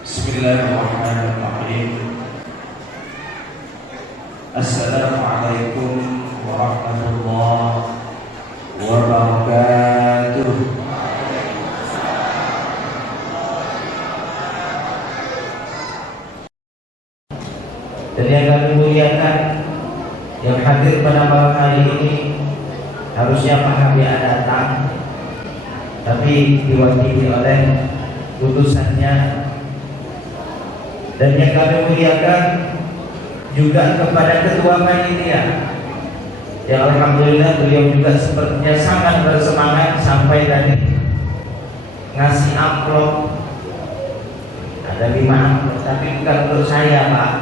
Bismillahirrahmanirrahim. Assalamualaikum warahmatullahi wabarakatuh. Dan yang kami muliakan, yang hadir pada malam hari ini, harusnya Pak Habib datang, tapi diwakili oleh utusannya. Dan yang kami muliakan juga kepada ketua panitia, yang alhamdulillah beliau juga sepertinya sangat bersemangat sampai tadi ngasih amplop. Ada 5 amplop, tapi bukan untuk saya Pak.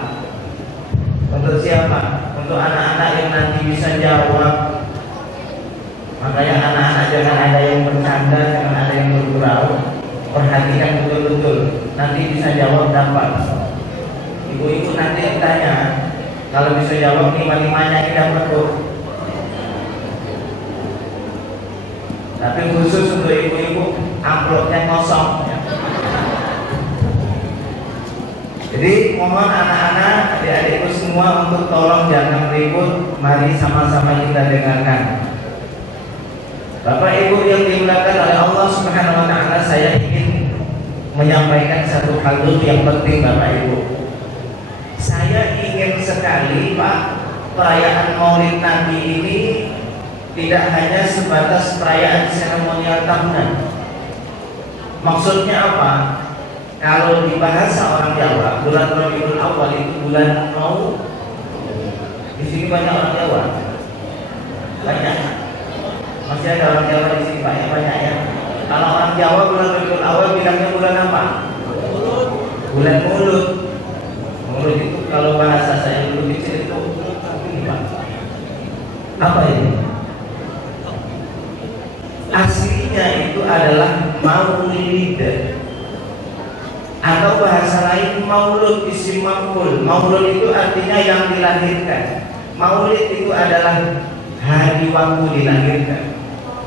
Untuk siapa? Untuk anak-anak yang nanti bisa jawab. Makanya anak-anak jangan ada yang bercanda, jangan ada yang bergurau. Perhatikan betul-betul, nanti bisa jawab dapat. Ibu-ibu nanti ditanya, kalau bisa jawab 5-5-nya kita dapat. Tapi khusus untuk ibu-ibu, amplopnya kosong ya. Jadi mohon anak-anak, adik-adikku semua untuk tolong jangan ribut. Mari sama-sama kita dengarkan. Bapak Ibu yang dimuliakan oleh Allah Subhanahu wa taala, saya ingin menyampaikan satu hal dulu yang penting Bapak Ibu. Saya ingin sekali Pak, perayaan Maulid Nabi ini tidak hanya sebatas perayaan seremonial tahunan. Maksudnya apa? Kalau di bahasa orang Jawa, bulan Rabiul Awal itu bulan mau. Di sini banyak orang Jawa. Banyak. Masih ada orang Jawa di sini banyak ya. Kalau orang Jawa bulan Rabiul Awal bilangnya bulan apa? Bulan Mulut. Mulut itu kalau bahasa saya dulu kecil itu ini Pak. Apa ini? Aslinya itu adalah Maulid, atau bahasa lain Maulud, isim maf'ul. Maulud itu artinya yang dilahirkan. Maulid itu adalah hari waktu dilahirkan.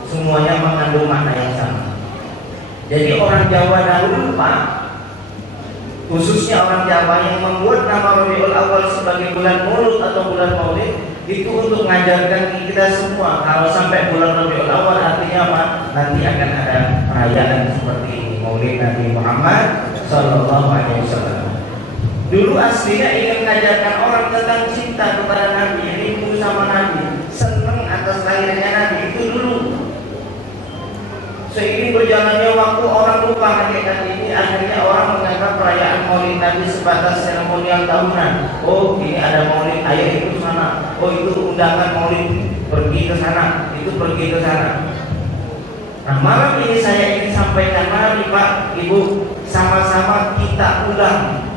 Semuanya mengandung makna yang sama. Jadi orang Jawa dahulu Pak, khususnya orang Jawa yang membuat nama Rabiul Awal sebagai bulan Maulud atau bulan Maulid, itu untuk mengajarkan kita semua kalau sampai bulan Rabiul Awal artinya apa? Nanti akan ada perayaan seperti ini, Maulid Nabi Muhammad Sallallahu Alaihi Wasallam. Dulu aslinya ingin mengajarkan orang tentang cinta kepada Nabi, rindu sama Nabi, senang atas lahirnya Nabi, itu dulu. Seiring berjalannya waktu, orang lupa hakikat ini. Akhirnya orang menganggap perayaan Maulid Nabi sebatas seremonial tahunan. Oh, ini ada Maulid, ayo ikut sana. Oh, itu undangan Maulid, pergi ke sana, itu pergi ke sana. Nah, malam ini saya ingin sampaikan, mari Pak, Ibu, sama-sama kita ulang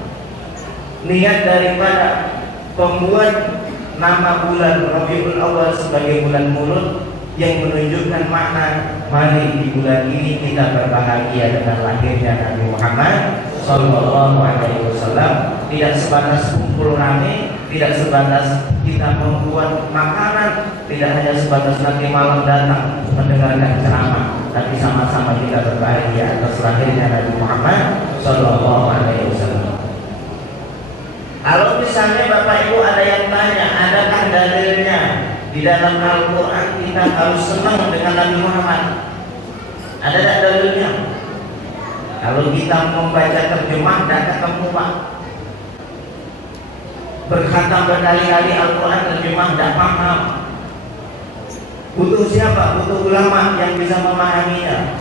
niat daripada pembuat nama bulan Rabiul Awal sebagai bulan Maulid, yang menunjukkan makna mari di bulan ini kita berbahagia dengan lahirnya Nabi Muhammad Sallallahu Alaihi Wasallam. Tidak sebatas kumpul rame, tidak sebatas kita membuat makanan, tidak hanya sebatas nanti malam datang mendengarkan ceramah, tapi sama-sama kita berbahagia atas lahirnya Nabi Muhammad Sallallahu Alaihi Wasallam. Kalau misalnya Bapak Ibu ada yang tanya, adakah dalilnya di dalam Al-Quran kita harus senang dengan Nabi Muhammad? Ada tak dalilnya? Kalau kita membaca terjemah tidak ketemu Pak. Berkhatam berkali-kali Al-Quran terjemah tidak paham. Butuh siapa? Butuh ulama yang bisa memahaminya.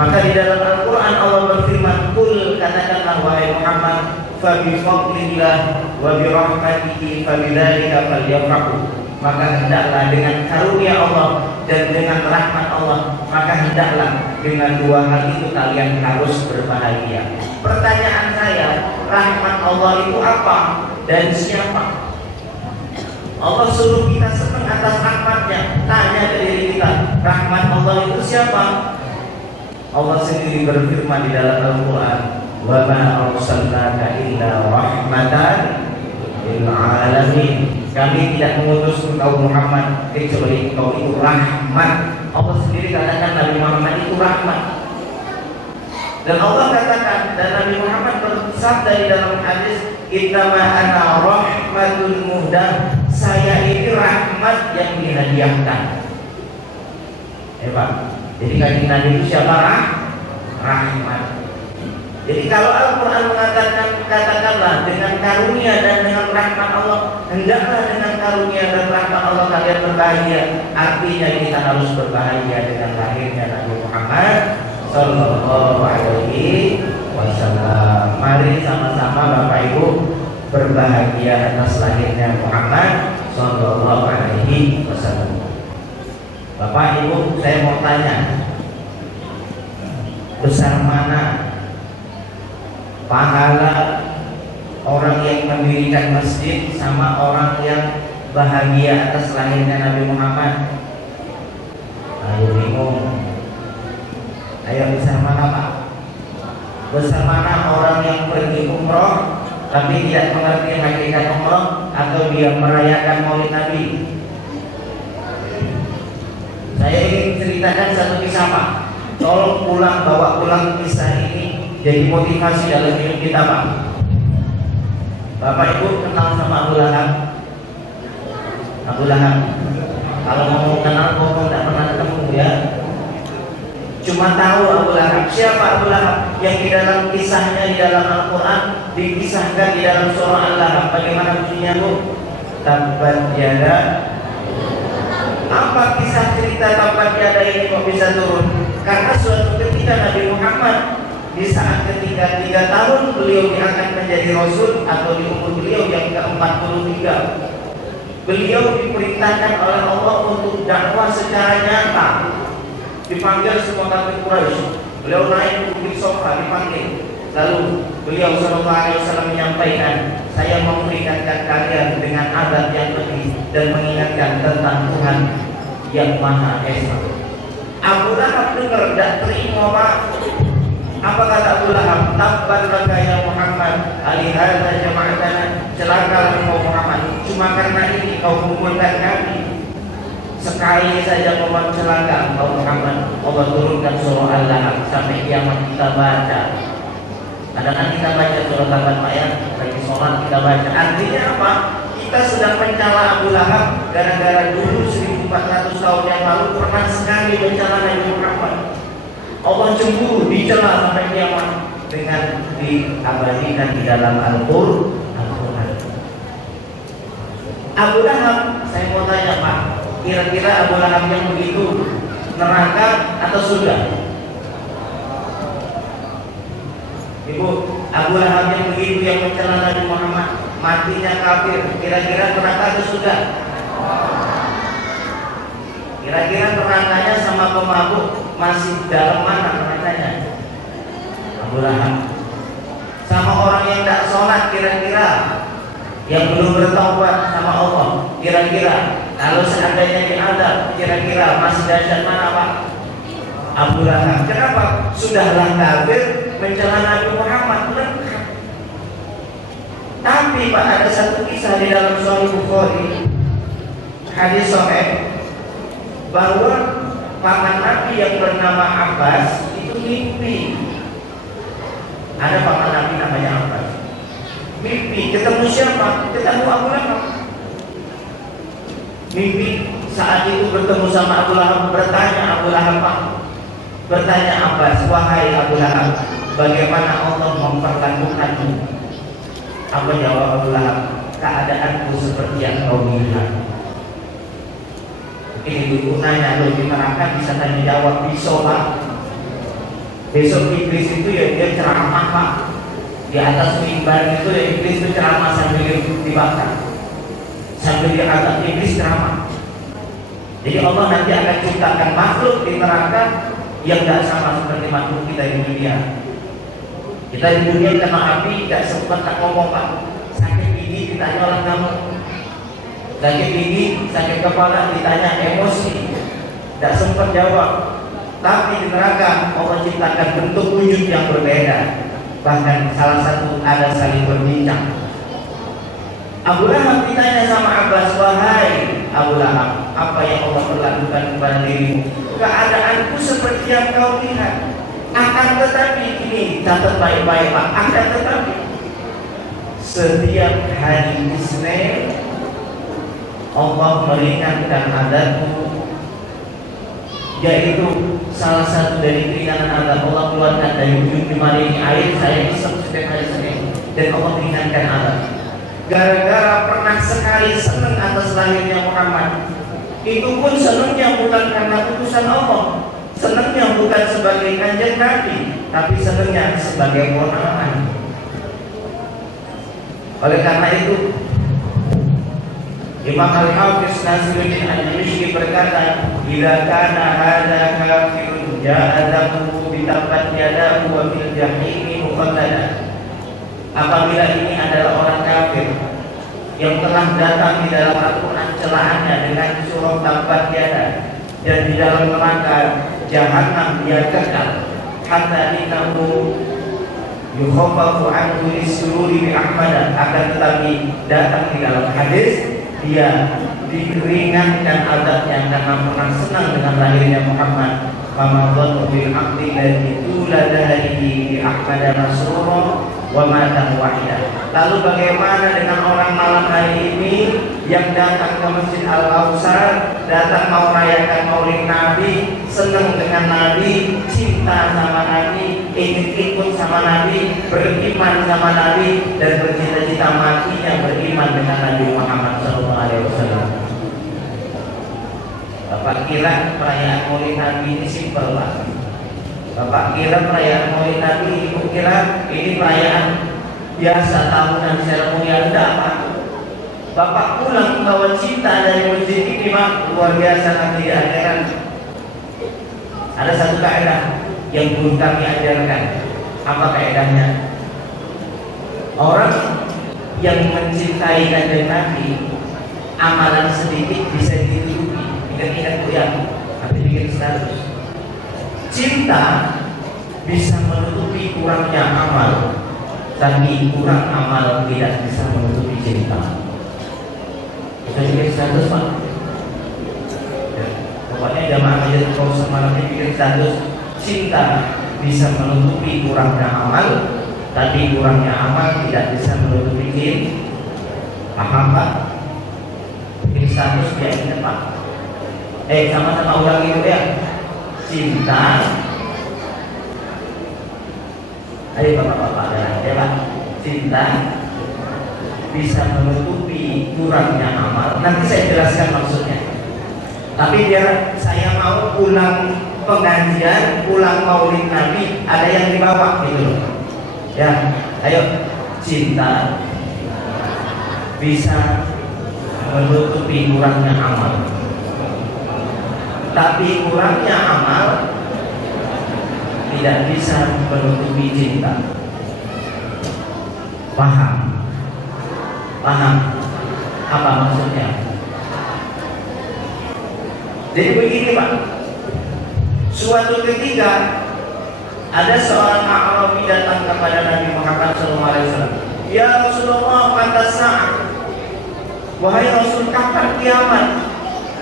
Maka di dalam Al-Quran Allah berfirman, "Qul," katakanlah wahai Muhammad, "fa bi fadlillah wa bi rahmatihi fa bidzalika falyafrahu." Maka hendaklah dengan karunia Allah dan dengan rahmat Allah, maka hendaklah dengan dua hal itu kalian harus berbahagia. Pertanyaan saya, rahmat Allah itu apa dan siapa? Allah suruh kita senang atas rahmatnya. Tanya ke diri kita, rahmat Allah itu siapa? Allah sendiri berfirman di dalam Al-Quran, "Wa ma arsalnaka illa rahmatan lil alamin." Kami tidak mengutus engkau Muhammad kecuali engkau itu rahmat. Allah sendiri katakan Nabi Muhammad itu rahmat. Dan Allah katakan, dan Nabi Muhammad bersabda di dalam hadis, "Innama ana rahmatul muhdah." Saya ini rahmat yang dihadiahkan. Pak. Jadi kanjeng Nabi itu siapa? Rahmat. Jadi kalau Al-Quran mengatakan, katakanlah dengan karunia dan dengan rahmat Allah, hendaklah dengan karunia dan rahmat Allah kalian berbahagia. Artinya kita harus berbahagia dengan lahirnya Nabi Muhammad Sallallahu Alaihi Wasallam. Mari sama-sama Bapak Ibu berbahagia atas lahirnya Muhammad Sallallahu Alaihi Wasallam. Bapak Ibu, saya mau tanya, besar mana pahala orang yang mendirikan masjid sama orang yang bahagia atas lahirnya Nabi Muhammad? Ayo bingung. Ayo, besar mana Pak? Besar mana orang yang pergi umroh tapi tidak mengerti hakikat umroh, atau dia merayakan Maulid Nabi? Saya ingin ceritakan satu kisah Pak. Tolong bawa pulang kisah ini jadi motivasi dalam hidup kita Pak. Bapak Ibu kenal sama Abu Lahab? Abu Lahab. Kalau mau kenal kok tidak pernah ketemu ya. Cuma tahu Abu Lahab. Siapa Abu Lahab? Yang di dalam kisahnya di dalam Al-Quran dikisahkan di dalam surah Al-Lahab. Bagaimana bunyinya Bu? Tabbat yada. Apa kisah cerita tabbat yada ini kok bisa turun? Karena suatu ketika Nabi Muhammad di saat ketika 3 tahun beliau diangkat menjadi Rasul, atau di umur beliau yang ke-43, beliau diperintahkan oleh Allah untuk dakwah secara nyata. Dipanggil semua kafir Quraisy. Beliau naik ke Bukit Sofa, dipanggil. Lalu beliau sallallahu alaihi wasallam menyampaikan, "Saya mau memperingatkan kalian dengan adab yang pedih dan mengingatkan tentang Tuhan yang Maha Esa." Abu Lahab dengar, tidak terima Pak. Apa kata Abu Lahab? "Tabban laka ya Muhammad, alihadza jama'atana." Celaka engkau Muhammad, cuma karena ini kau kumpulkan kami. Sekali saja kau celaka engkau Muhammad. Allah turunkan surah Al-Lahab sampai kiamat kita baca. Kadang-kadang kita baca surah Al-Lahab Pak ya, bagi sholat kita baca. Artinya apa? Kita sedang mencela Abu Lahab gara-gara dulu 1400 tahun yang lalu pernah sekali mencela Nabi Muhammad. Allah cemburu, dicela sampai kiamat dengan diabadikan di dalam Al-Quran. Abu Lahab, saya mau tanya Pak, kira-kira Abu Lahab yang begitu neraka atau sudah? Ibu, Abu Lahab yang begitu yang mencela Nabi Muhammad, matinya kafir, kira-kira neraka atau sudah? Kira-kira nerakanya sama pemabuk masih dalam mana nerakanya? Abu Lahab. Sama orang yang tidak sholat, kira-kira yang belum bertaubat sama Allah, kira-kira kalau seandainya diadab, kira-kira masih dahsyat mana Pak? Abu Lahab. Kenapa? Sudahlah kafir mencela Nabi Muhammad. Tapi Pak, ada satu kisah di dalam Sahih Bukhari, hadis sahih, bahwa paman Nabi yang bernama Abbas itu mimpi. Ada paman Nabi namanya Abbas. Mimpi ketemu siapa? Ketemu Abu Lahab. Mimpi saat itu bertemu sama Abu Lahab, bertanya Abu Lahab, Pak, bertanya Abbas, "Wahai Abu Lahab, bagaimana Allah memperlakukanmu?" Apa jawab Abu Lahab? "Keadaanku seperti yang kau lihat." Ini ibu nanya, "Lo di neraka bisa tanya jawab?" "Bisa Pak." Besok iblis itu ya dia ceramah Pak, di atas mimbar itu ya iblis itu ceramah sambil dibakar, sambil dia kata iblis ceramah. Jadi Allah nanti akan ciptakan makhluk di neraka yang tidak sama seperti makhluk kita di dunia. Kita di dunia kena api tidak sempat tak ngomong Pak, sakit gigi ditanya orang kamu, sakit gigi, sakit kepala ditanya emosi, tidak sempat jawab. Tapi di neraka Allah ciptakan bentuk wujud yang berbeda. Bahkan salah satu ada saling berbincang. Abu Lahab ditanya sama Abbas, wahai Abu Lahab, apa yang Allah perlakukan kepada dirimu? Keadaanku seperti yang kau lihat. Akan tetapi, ini catat baik-baik Pak, akan tetapi setiap hari Isnin Allah meringankan adabmu, yaitu salah satu dari keringanan adab Allah keluarkan dari ujung jemari ini air, saya isap setiap hari Senin, dan Allah ringankan adab. Gara-gara pernah sekali senang atas lahirnya Muhammad, itu pun senangnya bukan karena utusan Allah, senangnya bukan sebagai kanjeng Nabi, tapi senangnya sebagai ponakan. Oleh karena itu Imam Al-Hafiz Nasiruddin Al-Dimishqi berkata, "Bila kana hadza kafirun ja'a damuhu bi tabbat yadahu wa fil jahimi muqaddada." Apabila ini adalah orang kafir yang telah datang di dalam Al-Quran celahannya dengan surah tabbat yada, dan di dalam neraka jahanam dia kekal, hatta innahu yukhaffafu anhu lisururi bi Ahmad, akan tetapi datang di dalam hadis dia diringankan adabnya karena pernah senang dengan lahirnya Muhammad. Famadhanu bil aqdi ladzi tuladarihi bi Ahmad Rasulullah wa mata wahida. Lalu bagaimana dengan orang malam hari ini yang datang ke Masjid Al-Kautsar, datang mau rayakan Maulid Nabi, senang dengan Nabi, cinta sama Nabi, ingin ikut sama Nabi, beriman sama Nabi, dan bercita-cita matinya beriman dengan Nabi Muhammad SAW. Bapak kira perayaan Maulid Nabi ini simpel Pak? Bapak kira perayaan Maulid Nabi, Ibu kira ini perayaan biasa tahunan seremonial? Tidak Pak. Bapak pulang membawa cinta dari masjid ini Pak, luar biasa nanti di akhirat. Ada satu kaidah yang guru kami ajarkan. Apa kaidahnya? Orang yang mencintai kanjeng Nabi, amalan sedikit bisa ditutupi. Ingat-ingat Bu ya, nanti bikin status. Cinta bisa menutupi kurangnya amal, tapi kurang amal tidak bisa menutupi cinta. Kita bikin status Pak. Ya, pokoknya jamaah aja kalau semalamnya bikin status, cinta bisa menutupi kurangnya amal, tapi kurangnya amal tidak bisa menutupi cinta. Paham Pak? Bikin status biar ingat Pak. Sama-sama ulang itu ya. Cinta, ayo bapak-bapak ya Pak, cinta bisa menutupi kurangnya amal. Nanti saya jelaskan maksudnya. Tapi biar saya mau pulang pengajian, pulang Maulid Nabi, ada yang dibawa gitu loh. Ya, ayo, cinta bisa menutupi kurangnya amal, tapi kurangnya amal tidak bisa menutupi cinta. Paham? Paham? Apa maksudnya? Jadi begini Pak, suatu ketika ada seorang Arabi datang kepada Nabi Muhammad SAW. Ya Rasulullah, mata saat, wahai Rasul, kapan kiamat?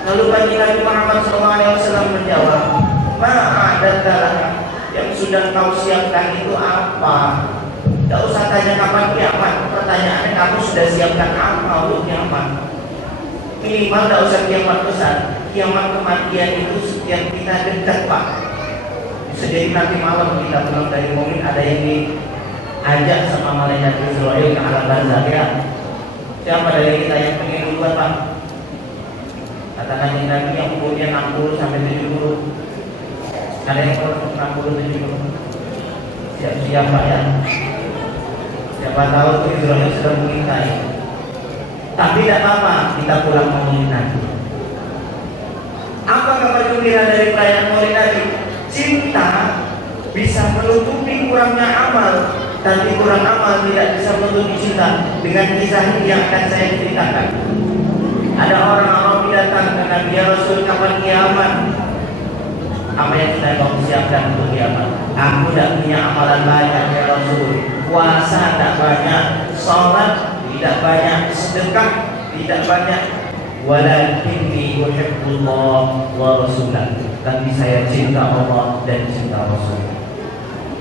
Lalu bagi Nabi Muhammad SAW menjawab, ma'adadalah, yang sudah kau siapkan itu apa? Tidak usah tanya kapan kiamat, pertanyaannya kamu sudah siapkan apa untuk kiamat? Minimal tidak usah kiamat besar, kiamat kematian itu setiap kita dekat Pak. Bisa jadi nanti malam kita pulang dari Maulid ada yang diajak sama malaikat Israel ke alam barzakh ya. Siapa dari kita yang pengen duluan Pak? Katakan yang Nabi yang umurnya 60 sampai 70. Ada yang 60 70. Siap-siap Pak ya. Siapa tahu tuh Israel sudah mengintai. Tapi tidak apa-apa, kita pulang Maulid Nabi. Apa kabar gembira dari perayaan Maulid Nabi? Cinta bisa menutupi kurangnya amal, tapi kurang amal tidak bisa menutupi cinta. Dengan kisah ini yang akan saya ceritakan. Ada orang-orang datang ke Nabi, ya Rasul, kapan kiamat? Apa yang sudah kau siapkan untuk kiamat? Aku tidak punya amalan banyak ya Rasul. Puasa tidak banyak, sholat tidak banyak, sedekah tidak banyak. Walakinni uhibbullah wa rasulah. Tapi saya cinta Allah dan cinta Rasul.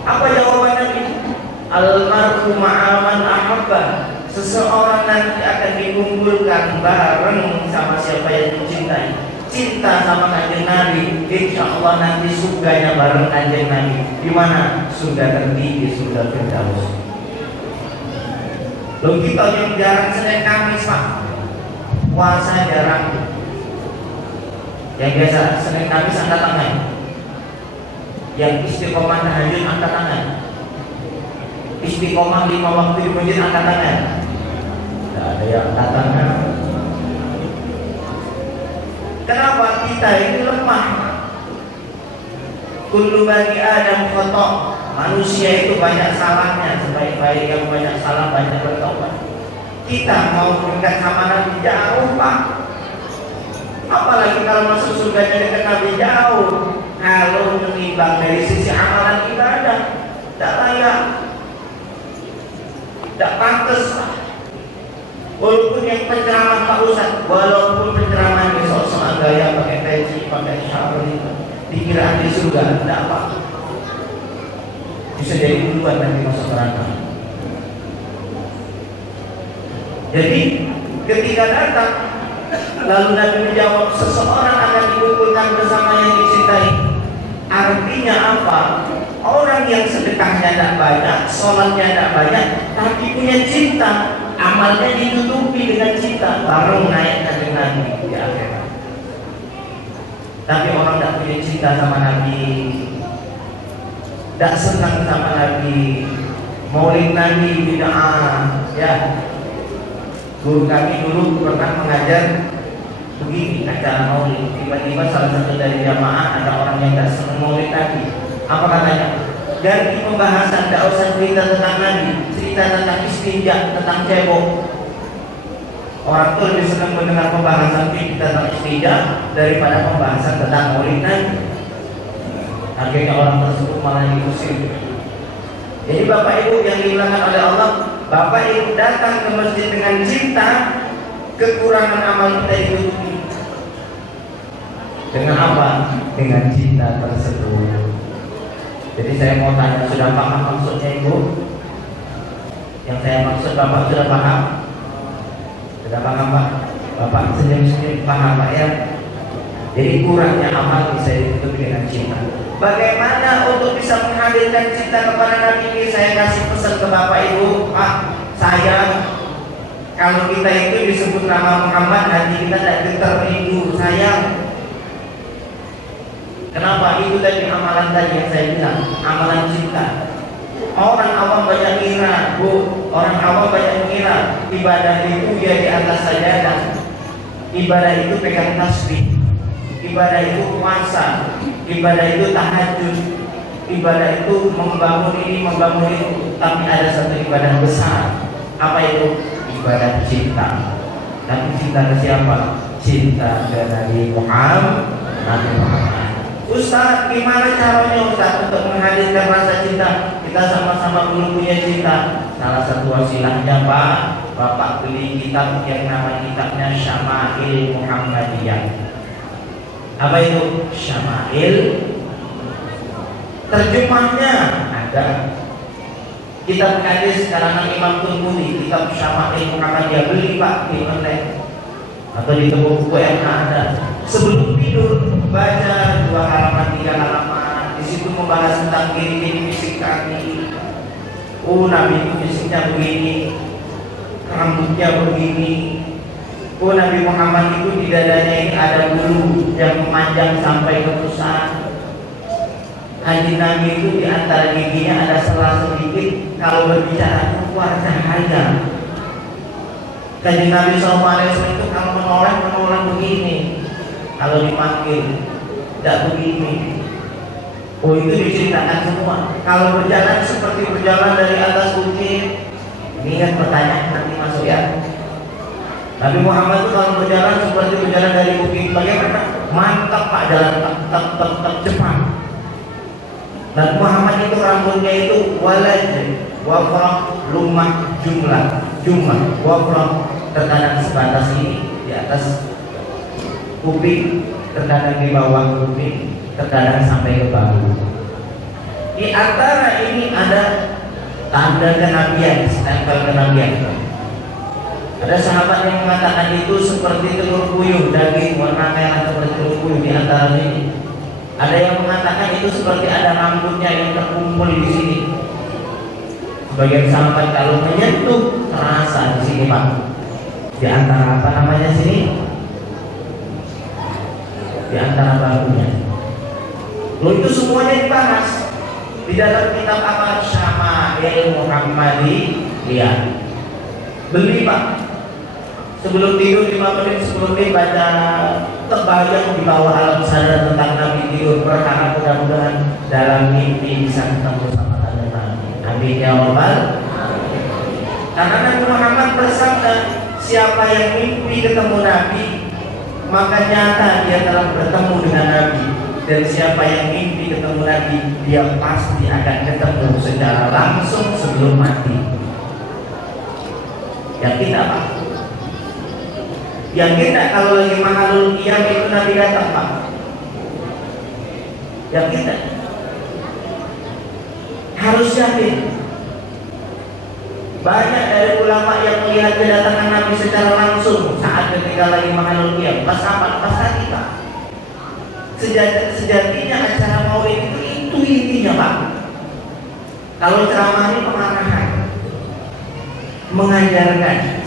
Apa jawaban Nabi? Al-mar'u ma'aman ahabba. Seseorang nanti akan dikumpulkan bareng sama siapa yang dicintai. Cinta sama kanjeng Nabi, insya Allah nanti surganya bareng kanjeng Nabi. Di mana? Surga tertinggi, surga Firdaus. Loh, kita yang jarang Senin Kamis Pak, puasa jarang. Yang biasa Senin Kamis angkat tangan. Yang istiqomah tahajud angkat tangan. Istiqomah 5 waktu di masjid angkat tangan. Tidak ada yang angkat tangan. Kenapa? Kita ini lemah. Kullu bani Adam khata'. Manusia itu banyak salahnya. Sebaik-baik yang banyak salah banyak bertobat. Kita mau dekat sama Nabi jauh Pak. Apalagi kalau masuk surga dekat Nabi jauh. Kalau menimbang dari sisi amalan ibadah, tidak layak, tidak pantas Pak. Walaupun yang penceramah Pak Ustaz, walaupun penceramah ini soal gaya pakai peci, pakai shawl itu, dikira di surga, tidak apa. Bisa jadi duluan nanti masuk neraka. Jadi ketika datang, lalu Nabi menjawab, seseorang akan dikumpulkan bersama yang dicintai. Artinya apa? Orang yang sedekahnya tidak banyak, sholatnya tidak banyak, tapi punya cinta, amalnya ditutupi dengan cinta, baru naik kanjeng Nabi di akhirat. Tapi orang tidak punya cinta sama Nabi, tidak senang sama Nabi, Maulid Nabi bid'ah, ya. Guru kami dulu pernah mengajar begini acara Maulid. Tiba-tiba salah satu dari jamaah ada orang yang tidak senang Maulid Nabi. Apa katanya? Ganti pembahasan, tidak usah cerita tentang Nabi, cerita tentang istinja, tentang cebok. Orang itu lebih senang mendengar pembahasan tentang istinja daripada pembahasan tentang Maulid Nabi. Akhirnya orang tersebut malah diusir. Jadi Bapak Ibu yang dimuliakan oleh Allah, Bapak Ibu datang ke masjid dengan cinta, kekurangan amal kita ditutupi. Dengan apa? Dengan cinta tersebut. Jadi saya mau tanya, sudah paham maksudnya Ibu? Yang saya maksud Bapak sudah paham? Sudah paham Pak? Bapak senyum-senyum paham Pak ya? Jadi kurangnya amal bisa ditutupi dengan cinta. Bagaimana untuk bisa menghadirkan cinta kepada Nabi ini? Saya kasih pesan ke Bapak Ibu, Pak, sayang, kalau kita itu disebut nama Muhammad, nanti kita tidak getar rindu, sayang. Kenapa? Itu tadi amalan tadi yang saya bilang, amalan cinta. Orang awam banyak mengira, Bu, orang awam banyak mengira ibadah itu ya di atas sajadah. Ibadah itu pegang tasbih. Ibadah itu puasa, ibadah itu tahajud, ibadah itu membangun ini, membangun itu. Tapi ada satu ibadah besar. Apa itu? Ibadah cinta. Tapi cinta ke siapa? Cinta ke Nabi Muhammad. Ustaz, gimana caranya Ustaz untuk menghadirkan rasa cinta? Kita sama-sama belum punya cinta. Salah satu wasilahnya Pak, Bapak beli kitab yang nama kitabnya Syama'il Muhammadiyah. Apa itu? Syama'il. Terjemahnya ada. Kitab hadis karangan Imam Tirmidzi, kitab Syama'il Muhammadiyah, beli Pak di online atau di toko buku yang ada. Sebelum tidur baca 2 halaman 3 halaman. Di situ membahas tentang gini-gini fisik kaki. Oh, Nabi itu fisiknya begini, rambutnya begini. Oh, Nabi Muhammad itu di dadanya ini ada bulu yang memanjang sampai ke pusat. Kanjeng Nabi itu di antara giginya ada sela sedikit, kalau berbicara keluar cahaya. Kanjeng Nabi SAW itu kalau menoleh begini, kalau dipanggil tidak begini. Oh, itu diceritakan semua. Kalau berjalan seperti berjalan dari atas bukit. Ini kan pertanyaan nanti masuk ya. Nabi Muhammad itu kalau berjalan seperti berjalan dari bukit. Bagaimana? Mantap Pak, jalan tetap cepat. Nabi Muhammad itu rambutnya itu walaj, wafrah, lumah, jumlah, wafrah, terkadang sebatas ini di atas kuping, terkadang di bawah kuping, terkadang sampai ke bahu. Di antara ini ada tanda kenabian, stempel kenabian. Ada sahabat yang mengatakan itu seperti telur puyuh, daging warna merah seperti telur puyuh di antara ini. Ada yang mengatakan itu seperti ada rambutnya yang terkumpul di sini. Sebagian sahabat kalau menyentuh terasa di sini Pak. Di antara apa namanya sini? Di antara bahunya. Loh, itu semuanya dibahas di dalam kitab apa? Syama'il Muhammadi. Iya. Beli Pak. Sebelum tidur 5 menit sebelum tidur baca terbayang di bawah alam sadar tentang Nabi tidur. Berharap mudah-mudahan dalam mimpi bisa ketemu sama Nabi. Amin ya Rabbal. Karena Nabi Muhammad bersabda, siapa yang mimpi ketemu Nabi, maka nyata dia telah bertemu dengan Nabi. Dan siapa yang mimpi ketemu Nabi, dia pasti akan ketemu secara langsung sebelum mati. Yakin apa? Yakin tak kalau lagi mahalul qiyam itu Nabi datang Pak? Yakin tak? Harus yakin. Banyak dari ulama yang melihat kedatangan Nabi secara langsung saat ketika lagi mahalul qiyam. Pas apa? Pas tadi Pak. Sejatinya acara maulid itu intinya Pak. Kalau ceramah ini pengarahan, mengajarkan.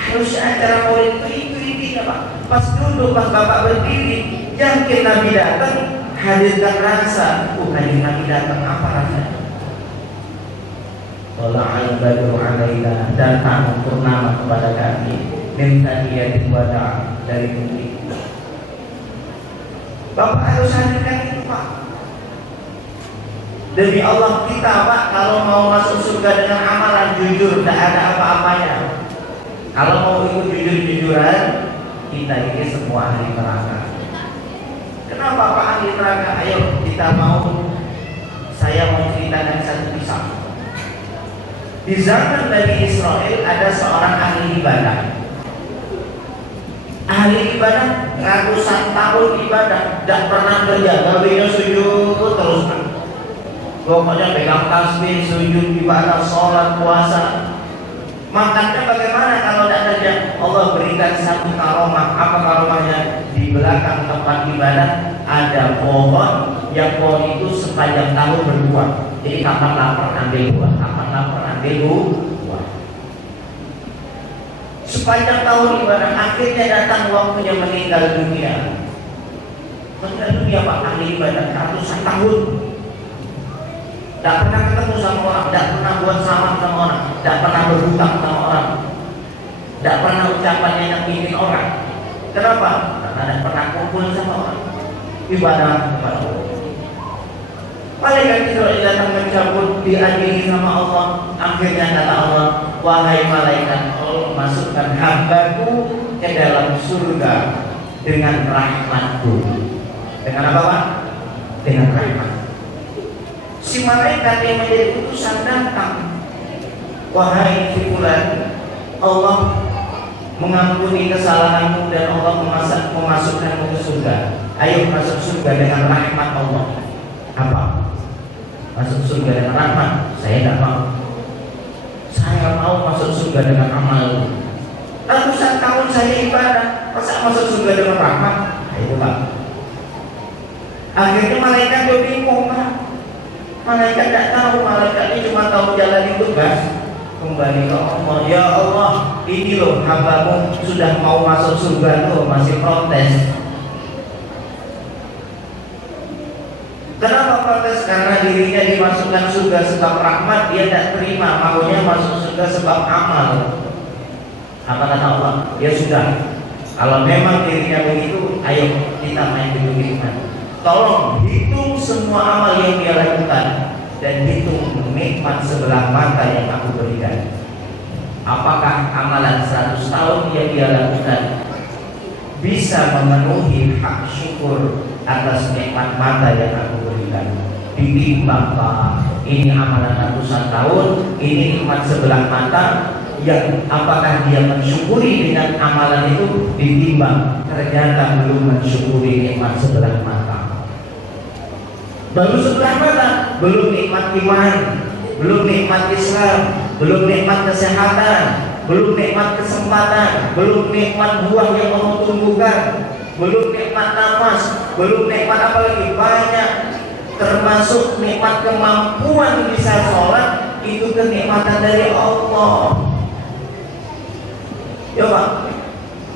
Harusnya acara maulid itu intinya Pak. Pas duduk, pas Bapak berdiri, yakin Nabi datang, hadirkan rasa. Kanjeng Nabi datang, apa rasanya? Wala'al badru alaina, datang purnama kepada kami, minta niyatin wada' dari bumi. Bapak harus hadirkan itu Pak. Demi Allah kita Pak, kalau mau masuk surga dengan amalan jujur, tidak ada apa-apanya. Kalau mau ikut jujur-jujuran, kita ini semua ahli neraka. Kenapa Pak ahli neraka? Ayo kita saya mau ceritakan satu kisah. Di zaman Bani Israel ada seorang ahli ibadah. Ahli ibadah ratusan tahun ibadah, tidak pernah kerja, gawinya sujud terus. Pokoknya pegang tasbih, sujud, ibadah, sholat, puasa. Makannya bagaimana kalau tidak kerja? Allah berikan satu karomah. Apa karomahnya? Di belakang tempat ibadah ada pohon, yang pohon itu sepanjang tahun berbuah. Jadi kapan lapar ambil buah, kapan lapar ambil buah. Sepanjang tahun ibadah, akhirnya datang waktunya meninggal dunia. Meninggal dunia Pak, ahli ibadah ratusan tahun. Tidak pernah ketemu sama orang, tidak pernah buat salam sama orang, tidak pernah berhutang sama orang, tidak pernah ucapannya nyakinin orang. Kenapa? Karena tidak pernah kumpul sama orang. Ibadah kepada Allah. Malaikat Israel datang mencabut, diadili sama Allah. Akhirnya kata Allah, wahai malaikat, Allah masukkan hambaku ke dalam surga dengan rahmatku. Dengan apa Pak? Dengan rahmat. Si malaikat yang menjadi utusan datang, wahai si fulan, Allah mengampuni kesalahanmu dan Allah memasukkanmu ke surga. Ayo masuk surga dengan rahmat Allah. Apa? Masuk surga dengan rahmat? Saya tidak mau. Saya mau masuk surga dengan amal. Ratusan tahun saya ibadah, masa masuk surga dengan rahmat? Nah, itu Pak. Akhirnya malaikat bingung Pak. Malaikat tidak tahu, malaikat ini cuma tahu jalan tugas. Kembali ke Allah, ya Allah, ini loh hambamu sudah mau masuk surga tuh masih protes. Kenapa protes? Karena dirinya dimasukkan surga sebab rahmat, dia tidak terima, maunya masuk surga sebab amal. Apa kata Allah? Ya sudah, kalau memang dirinya begitu, ayo kita main hitung-hitungan. Tolong hitung semua amal yang dia lakukan dan hitung nikmat sebelah mata yang aku berikan. Apakah amalan 100 tahun yang dia lakukan bisa memenuhi hak syukur atas nikmat mata yang aku berikan? Ditimbang, Pak, ini amalan ratusan tahun, ini nikmat sebelah mata, yang apakah dia mensyukuri dengan amalan itu? Ditimbang, ternyata belum mensyukuri nikmat sebelah mata. Baru sebelah mata, belum nikmat iman, belum nikmat Islam, belum nikmat kesehatan, belum nikmat kesempatan, belum nikmat buah yang Allah tumbuhkan, belum nikmat nafas, belum nikmat apa lagi, banyak, termasuk nikmat kemampuan bisa sholat, itu kenikmatan dari Allah. Ya Pak,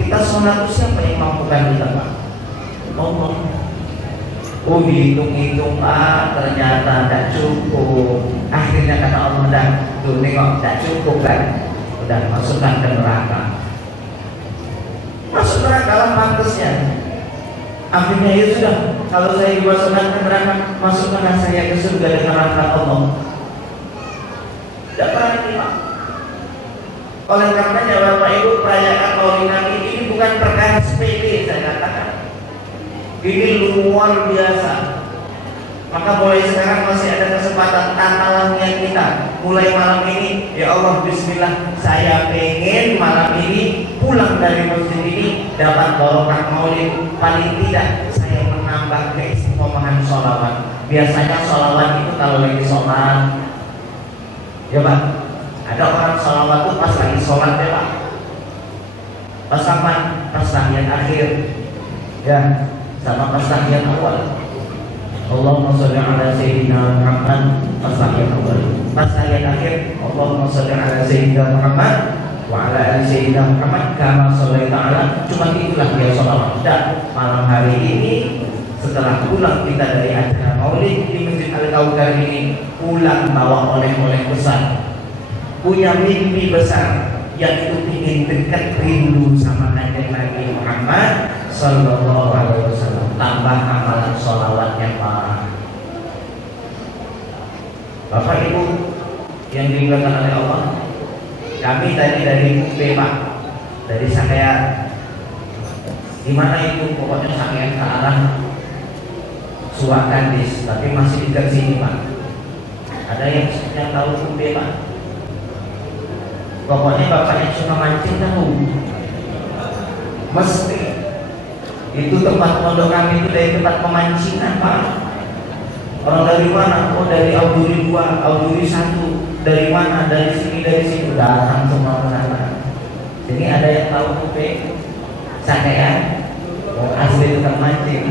kita sholat itu siapa yang mampukan kita, Pak? Allah. Oh, dihitung-hitung, Pak, ternyata tidak cukup. Akhirnya kata Allah, dah, tuh nengok, tidak cukup kan? Udah masukkan ke neraka. Masuk neraka lah pantasnya. Akhirnya ya sudah, kalau saya dimasukkan ke neraka, masukkanlah saya ke surga dengan rahmat Allah. Tidak berani, Pak. Oleh karenanya Bapak Ibu, perayaan Maulid Nabi ini bukan perkara sepele, saya katakan. Ini luar biasa. Maka mulai sekarang masih ada kesempatan, tantangannya kita. Mulai malam ini, ya Allah, bismillah, saya pengen malam ini pulang dari masjid ini dapat barokah Maulid. Paling tidak saya menambah keistiqomahan sholawat. Biasanya sholawat itu kalau lagi sholat, ya Pak, ada orang sholawat itu pas lagi sholat, ya Pak. Pas apa? Pas tahiyat akhir, ya, sama pas tahiyat awal. Allahumma sholli ala sayyidina Muhammad. Pas tahiyat awal, pas tahiyat akhir, Allahumma sholli ala sayyidina Muhammad wa ala ali sayyidina Muhammad kama shallaita ala. Cuma itulah dia sholawat. Dan malam hari ini setelah pulang kita dari acara Maulid di Masjid Al-Kautsar ini, pulang bawa oleh-oleh besar, punya mimpi besar, yang itu ingin dekat rindu sama Kanjeng Nabi Muhammad Sallallahu Alaihi Wasallam. Tambah amalan sholawatnya, Pak. Bapak Ibu yang dimuliakan oleh Allah, kami tadi dari UP, Pak, dari Sakea. Gimana itu? Pokoknya Sakea ke arah Suwakandis, tapi masih dekat sini, Pak. Ada yang tahu UP, Pak? Pokoknya bapaknya cuma mancing tahu. Mesti itu tempat pondok kami itu dari tempat pemancingan, Pak. Orang dari mana? Oh, dari Auduri 2, Auduri 1. Dari mana? Dari sini datang semua ke sana. Jadi ada yang tahu UP Sakea? Oh, asli tukang mancing.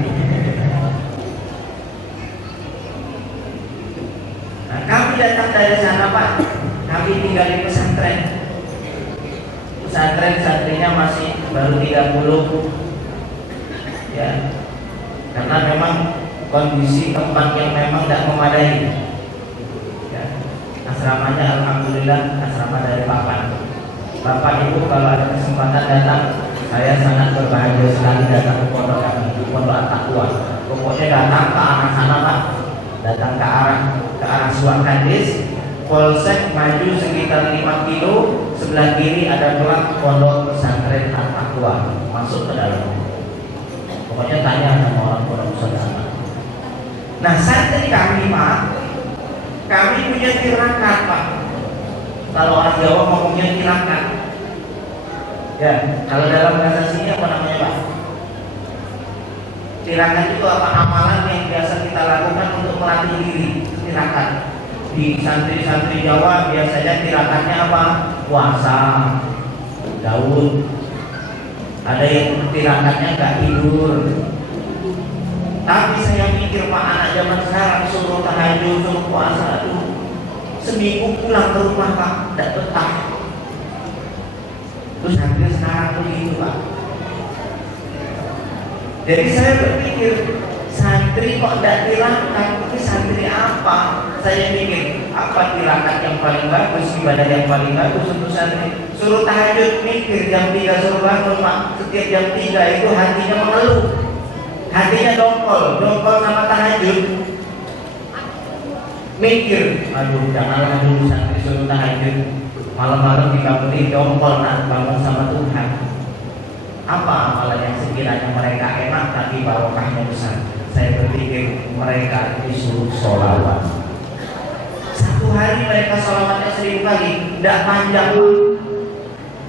Nah, kami datang dari sana, Pak. Kami tinggal di pesantren. Pesantren santrinya masih baru 30, ya, karena memang kondisi tempat yang memang tidak memadai, ya. Asramanya alhamdulillah asrama dari Bapak Ibu kalau ada kesempatan datang, saya sangat berbahagia sekali datang ke pondok kami, di Pondok At-Taqwa. Pokoknya datang ke arah sana, Pak, datang ke arah Suwakandis, Polsek maju sekitar 5 kilo, sebelah kiri ada kelas pondok pesantren At-Taqwa, masuk ke dalam. Pokoknya tanya sama orang pondok pesantren. Nah, santri kami, Pak, kami punya tirakat, Pak. Kalau orang Jawa ngomongnya tirakat. Ya, kalau dalam bahasa sini apa namanya, Pak? Tirakat itu apa? Amalan yang biasa kita lakukan untuk melatih diri. Tirakat. Di santri-santri Jawa biasanya tirakatnya apa? Puasa, Daud. Ada yang tirakatnya nggak tidur. Tapi saya mikir, Pak, anak zaman sekarang suruh tahajud, suruh puasa, aduh, seminggu pulang ke rumah, Pak, tidak betah. Terus hampir sekarang begitu, Pak. Jadi saya berpikir, santri kok tidak tirakat? Ini santri apa? Saya mikir, apa tirakat yang paling bagus, ibadah yang paling bagus untuk santri? Suruh tahajud, mikir jam 3 suruh bangun, Pak. Setiap jam 3 itu hatinya mengeluh, hatinya dongkol sama tahajud. Mikir, aduh janganlah dulu santri suruh tahajud, malam-malam dibangunin dongkol, nak bangun sama Tuhan. Apa amalan yang sekiranya mereka enak tapi barokahnya besar? Saya berpikir mereka disuruh sholawat. Satu hari mereka sholawatnya 1000 kali, tidak panjang.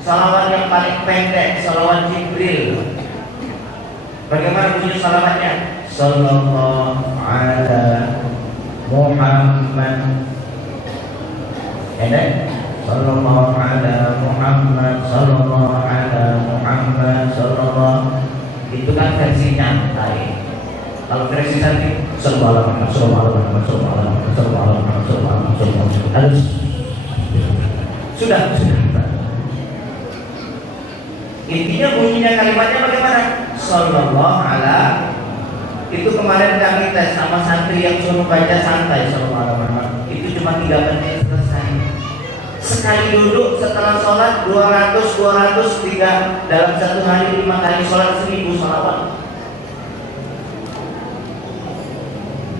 Sholawat yang paling pendek, sholawat Jibril. Bagaimana bunyi sholawatnya? Sallallahu ala Muhammad. Pendek. Sallallahu ala Muhammad, sallallahu ala Muhammad, sallallahu. Itu kan versi nyantai. Kalau versi santai, sallallahu alaihi wasallam, sallallahu alaihi wasallam, harus sudah. Intinya bunyinya kalimatnya bagaimana? Sallallahu ala. Itu kemarin kami tes sama santri yang suruh baca santai sallallahu alaihi wasallam. Itu cuma 3 menit selesai. Sekali duduk setelah sholat 200, 3 dalam satu hari 5 kali sholat 1000 sholawat.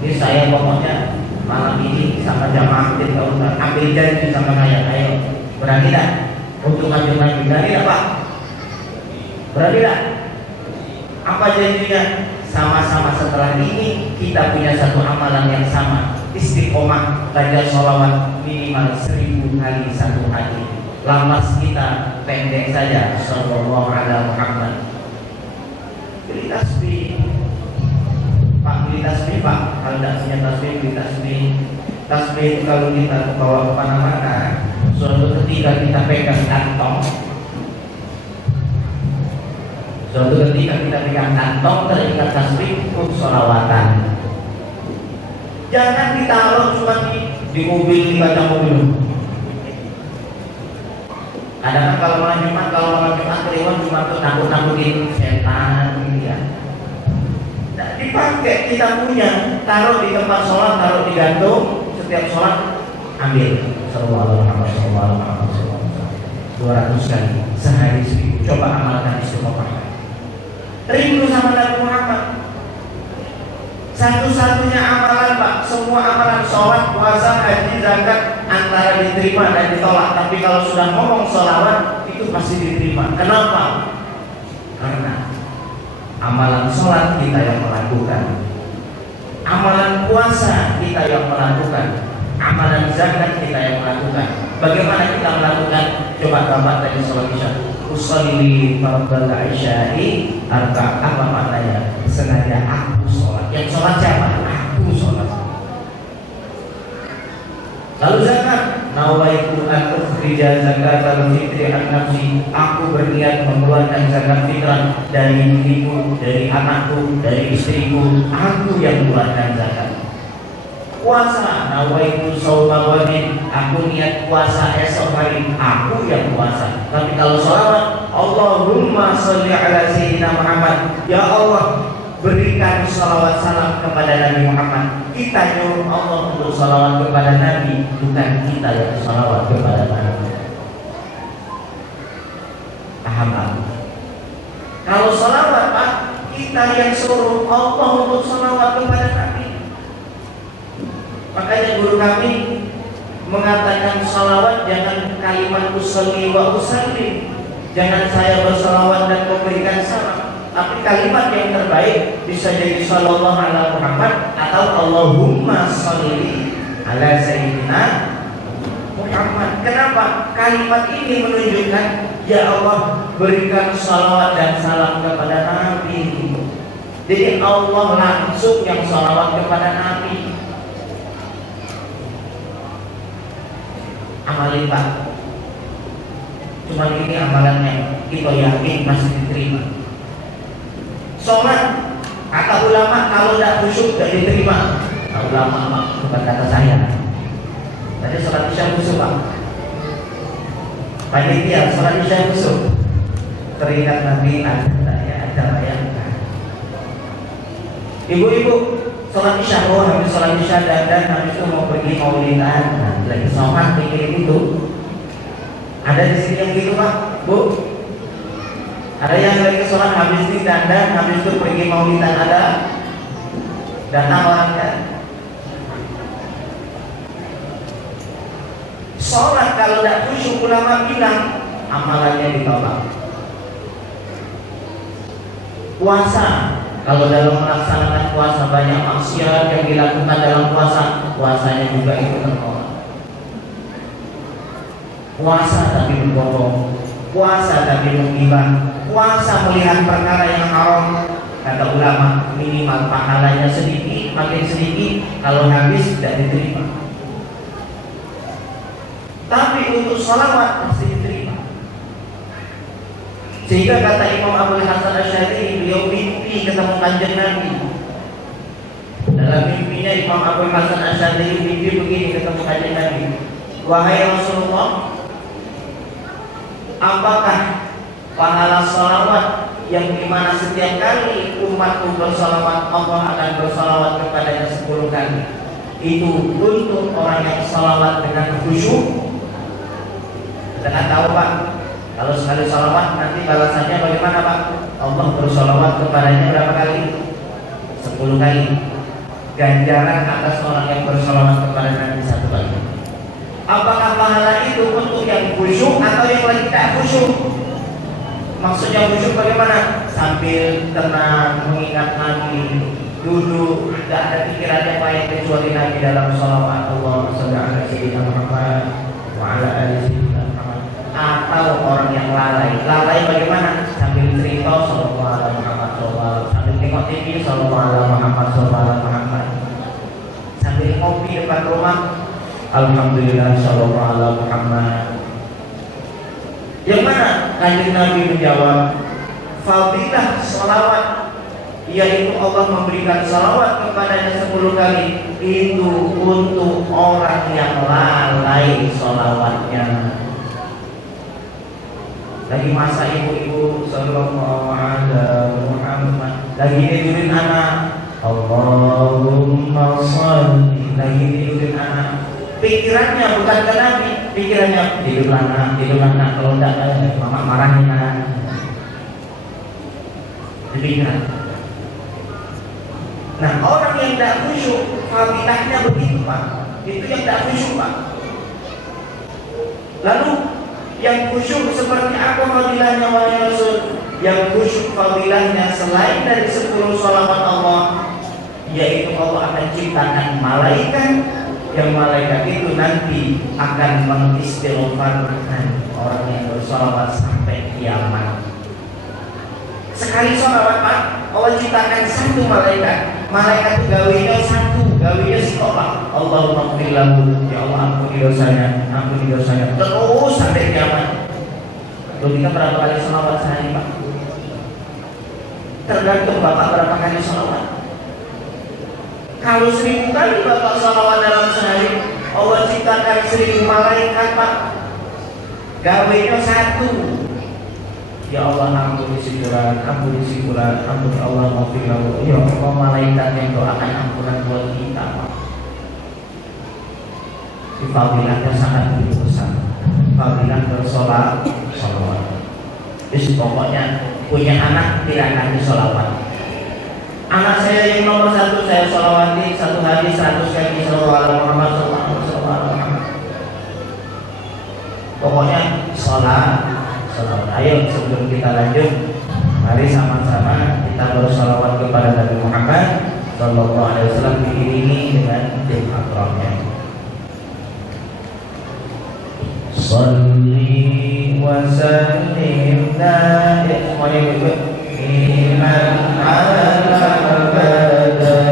Ini saya pokoknya malam ini sama jamaah kita ambil janji sama saya, ayo berani tak untuk maju-maju? Berani tak Pak? Berani tak? Apa janjinya? Sama-sama setelah ini kita punya satu amalan yang sama, istiqomah baca sholawat minimal 1000 kali satu hari. Lamas kita pendek saja, sallallahu ala Muhammad. Beli tasbih Pak, beli tasbih Pak. Kalau tidak punya tasbih, beli tasbih. Tasbih itu kalau kita bawa kemana-mana, suatu ketika kita pegang kantong, suatu ketika kita pegang kantong terikat tasbih untuk sholawatan. Jangan ditaruh cuma di mobil, di kaca mobil. Kadang-kadang kalau malam Jumat kliwon cuma untuk nakut-nakutin setan gitu ya. Nah, dipakai, kita punya, taruh di tempat sholat, taruh di gantung, setiap sholat ambil. Sallallahu alaihi wasallam 200 kali sehari 1000. Coba amalkan istiqomah. Rindu sama Nabi Muhammad. Satu-satunya amalan Pak, semua amalan sholat, puasa, haji, zakat antara diterima dan ditolak. Tapi kalau sudah ngomong sholawat itu pasti diterima. Kenapa? Karena amalan sholat kita yang melakukan, amalan puasa kita yang melakukan, amalan zakat kita yang melakukan. Bagaimana kita melakukan? Coba gambar tadi sholat isya. Usolli fardal isya'i arba. Apa maknanya? Sengaja aku sholat. Yang sholat siapa? Aku sholat. Lalu zakat. Nawaitu an ukhrija zakatal fitri an nafsi. Aku berniat mengeluarkan zakat fitrah dari diriku, dari anakku, dari istriku. Aku yang mengeluarkan zakat. Puasa, nawaitu shauma ghadin. Aku niat puasa esok hari, aku yang puasa. Tapi kalau sholawat, Allahumma sholli ala sayyidina Muhammad. Ya Allah, berikan sholawat salam kepada Nabi Muhammad. Kita nyuruh Allah untuk sholawat kepada Nabi, bukan kita yang sholawat kepada Nabi. Paham Pak? Kalau sholawat Pak, kita yang suruh Allah untuk sholawat kepada Nabi. Makanya guru kami mengatakan salawat jangan kalimat usolli wa usalli. Jangan saya bersalawat dan memberikan salam, tapi kalimat yang terbaik bisa jadi sallallahu ala Muhammad atau Allahumma sholli ala sayyidina Muhammad. Kenapa? Kalimat ini menunjukkan ya Allah berikan salawat dan salam kepada Nabi. Jadi Allah langsung yang salawat kepada Nabi. Amalin Pak. Cuma ini amalannya kita yakin masih diterima. Sholat kata ulama kalau tidak khusyuk tidak diterima. Kata ulama Pak, bukan kata saya. Tadi sholat isya khusyuk Pak. Panitia sholat isya khusyuk. Teringat Nabi ada yang. Ibu-ibu sholat isya, oh habis sholat isya dan habis itu mau pergi maulidan, nah, lagi sholat mikirin itu. Ada di sini yang gitu Pak, Bu? Ada yang lagi sholat habis ini dan habis itu pergi maulidan, ada? Datang orangnya. Sholat kalau tidak khusyuk, ulama bilang amalannya ditolak. Puasa, kalau dalam melaksanakan puasa banyak maksiat yang dilakukan dalam puasa, puasanya juga ikut tertolak. Puasa tapi berbohong, puasa tapi menggibah, puasa melihat perkara yang haram, kata ulama minimal pahalanya sedikit, makin sedikit, kalau habis tidak diterima. Tapi untuk sholawat pasti diterima. Sehingga kata Imam Abu Hasan Asy'ari, beliau mimpi ketemu Kanjeng Nabi. Dalam mimpinya Imam Abu Hasan Asy'ari mimpi begini ketemu Kanjeng Nabi. Wahai Rasulullah, apakah pahala sholawat yang dimana setiap kali umatku bersolawat, Allah akan bersolawat kepadanya 10 kali, itu untuk orang yang sholawat dengan khusyuk? Kita nggak tahu Pak, kalau sekali sholawat nanti balasannya bagaimana Pak? Allah bersolawat kepadanya berapa kali? 10 kali. Ganjaran atas orang yang bersolawat kepada Nabi 1 kali. Apakah pahala itu untuk yang khusyuk atau yang lagi tidak khusyuk? Maksudnya khusyuk bagaimana? Sambil tenang mengingat Nabi, duduk, tidak ada pikiran yang lain kecuali Nabi dalam sholawat. Allahumma shalli ala sayyidina Muhammad wa ala ali sayyidina Muhammad. Atau orang yang lalai bagaimana? Sambil cerita sallallahu alaihi Muhammad sallallahu, sambil tengok TV sallallahu alaihi Muhammad sallallahu Muhammad, sambil ngopi depan rumah alhamdulillah sallallahu alaihi Muhammad. Yang mana Kanjeng Nabi menjawab, fadilah salawat, yaitu Allah memberikan salawat kepadanya 10 kali, itu untuk orang yang lalai salawatnya. Lagi masa ibu-ibu sallallahu alaihi Muhammad, lagi tidurin anak, Allahumma sholli, lagi tidurin anak, pikirannya bukan ke Nabi, pikirannya tidur anak, kalau tidak mama marahin anak. Pikiran. Nah, orang yang tidak khusyuk, fadilahnya begitu Pak. Itu yang tidak khusyuk Pak. Lalu yang khusyuk seperti apa fadilahnya wahai Rasul? Yang khusyuk fadilahnya selain dari 10 sholawat Allah, yaitu Allah akan ciptakan malaikat, yang malaikat itu nanti akan mengistighfarkan orang yang bersolawat sampai kiamat. Sekali sholawat Pak, Allah ciptakan 1 malaikat. Malaikat itu gawinya 1, gawinya stop Pak. Allahumma ighfir lahu, ya Allah ampuni dosanya, terus sampai kiamat. Lalu kita berapa kali sholawat sehari Pak? Tergantung Bapak berapa kali sholawat. Kalau 1000 kali Bapak sholawat dalam sehari, Allah ciptakan 1000 malaikat Pak. Gawinya 1. Ya Allah ampuni si fulan, ampuni Allah maghfir lahu. Ya Allah, malaikat yang doakan ampunan buat kita Pak. Fadilahnya sangat besar. Fadilah bersolawat. Jadi pokoknya punya anak tidak kasih sholawat. Anak saya yang nomor 1 saya sholawati 1 hari 100 kali sallallahu alaihi Muhammad sallallahu. Pokoknya sholat. Ayo sebelum kita lanjut, mari sama-sama kita bersolawat kepada Nabi Muhammad sallallahu alaihi wasallam diiringi dengan al-Qur'annya. Shalli wa sallim semuanya ikut iman ala abada.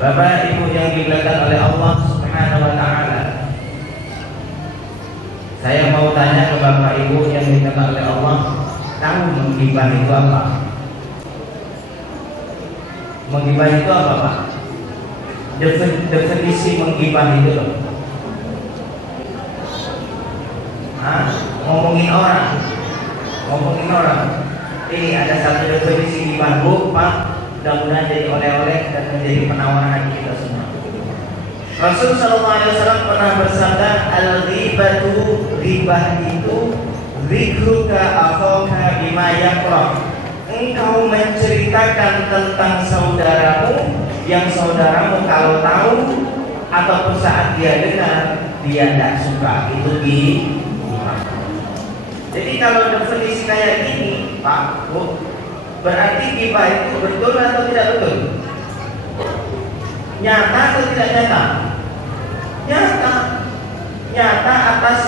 Bapak Ibu yang dimuliakan oleh Allah Subhanahu wa taala. Saya mau tanya ke Bapak Ibu yang dimuliakan oleh Allah, tahu menggibah itu apa? Menggibah itu apa, Pak? Definisi menggibah itu loh. Ngomongin orang. Ini ada satu definisi gibah, Bu, Pak. Mudah-mudahan jadi oleh-oleh dan menjadi penawar hati kita semua. Rasul sallallahu alaihi wasallam pernah bersabda, al-ghibatu, ghibah itu dzikruka akhaka bima yakrah. Engkau menceritakan tentang saudaramu yang saudaramu kalau tahu ataupun saat dia dengar dia tidak suka, itu ghibah. Jadi kalau definisi kayak gini, Pak, Bu, berarti ghibah itu betul atau tidak betul? Nyata atau tidak nyata? Nyata atas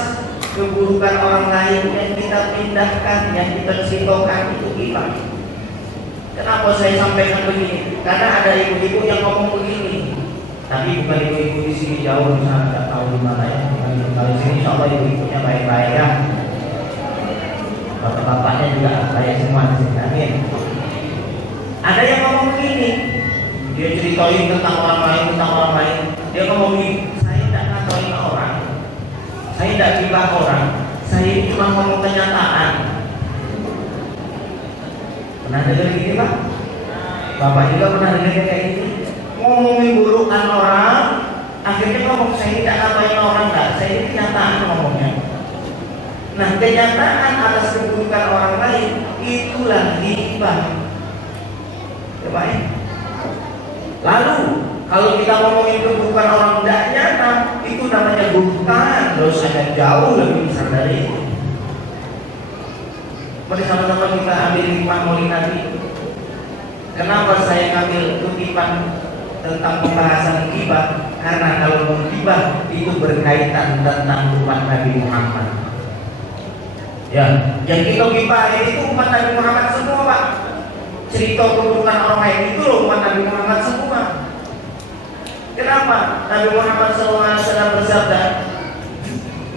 keburukan orang lain yang kita pindahkan, yang kita sitokan, itu ghibah. Kenapa saya sampaikan begini? Karena ada ibu-ibu yang ngomong begini, tapi bukan ibu-ibu di sini, jauh di sana, tidak tahu di mana ya. Kalau di sini insya Allah ibu-ibunya baik-baik ya. Bapak-bapaknya juga baik semua di sini. Amin. Ada yang ngomong begini, dia ceritain tentang orang lain, dia ngomong begini, saya tidak ngatain orang, saya tidak ghibah orang, saya cuma ngomong kenyataan. Pernah dengar gini, Pak? Bapak juga pernah dengar kayak gini, ngomongin burukan orang, akhirnya ngomong saya tidak ngatain orang, enggak, saya ini kenyataan ngomongnya. Nah, kenyataan atas keburukan orang lain itulah ghibah. Baik. Lalu kalau kita ngomongin keburukan orang tidak nyata, itu namanya bukan, dosanya jauh lebih besar dari itu. Mari sama-sama kita ambil hikmah maulid Nabi. Kenapa saya ambil kutipan tentang pembahasan ghibah? Karena kalau menggibah itu berkaitan tentang umat Nabi Muhammad. Ya, yang kita ghibah itu umat Nabi Muhammad semua, Pak. Cerita keburukan orang lain itu loh umat Nabi Muhammad semua. Kenapa? Nabi Muhammad SAW bersabda,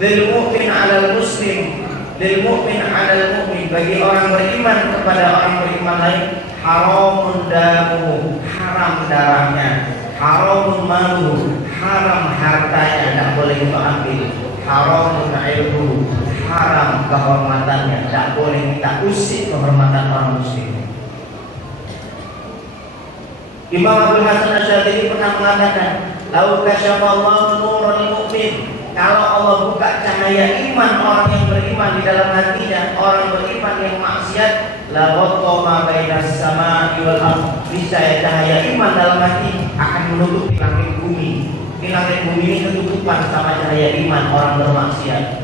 lil mu'min 'alal muslim, lil mu'min 'alal mu'min, bagi orang beriman kepada orang beriman lain, haramun damu, haram darahnya, haramun malu, haram hartanya, tidak boleh kita ambil, haramun ilmu, haram kehormatannya, tidak boleh kita usik kehormatan orang muslim. Imam Abdul Hasan Asy'ari pernah mengatakan, "Lau kasyafallahu nurul mu'min." Kalau Allah buka cahaya iman orang yang beriman di dalam hatinya, orang beriman yang maksiat, la ghattama bainas samaa'i wal ardh. Cahaya iman dalam hati akan menutupi langit bumi. Di langit bumi ini ketutupan sama cahaya iman orang bermaksiat.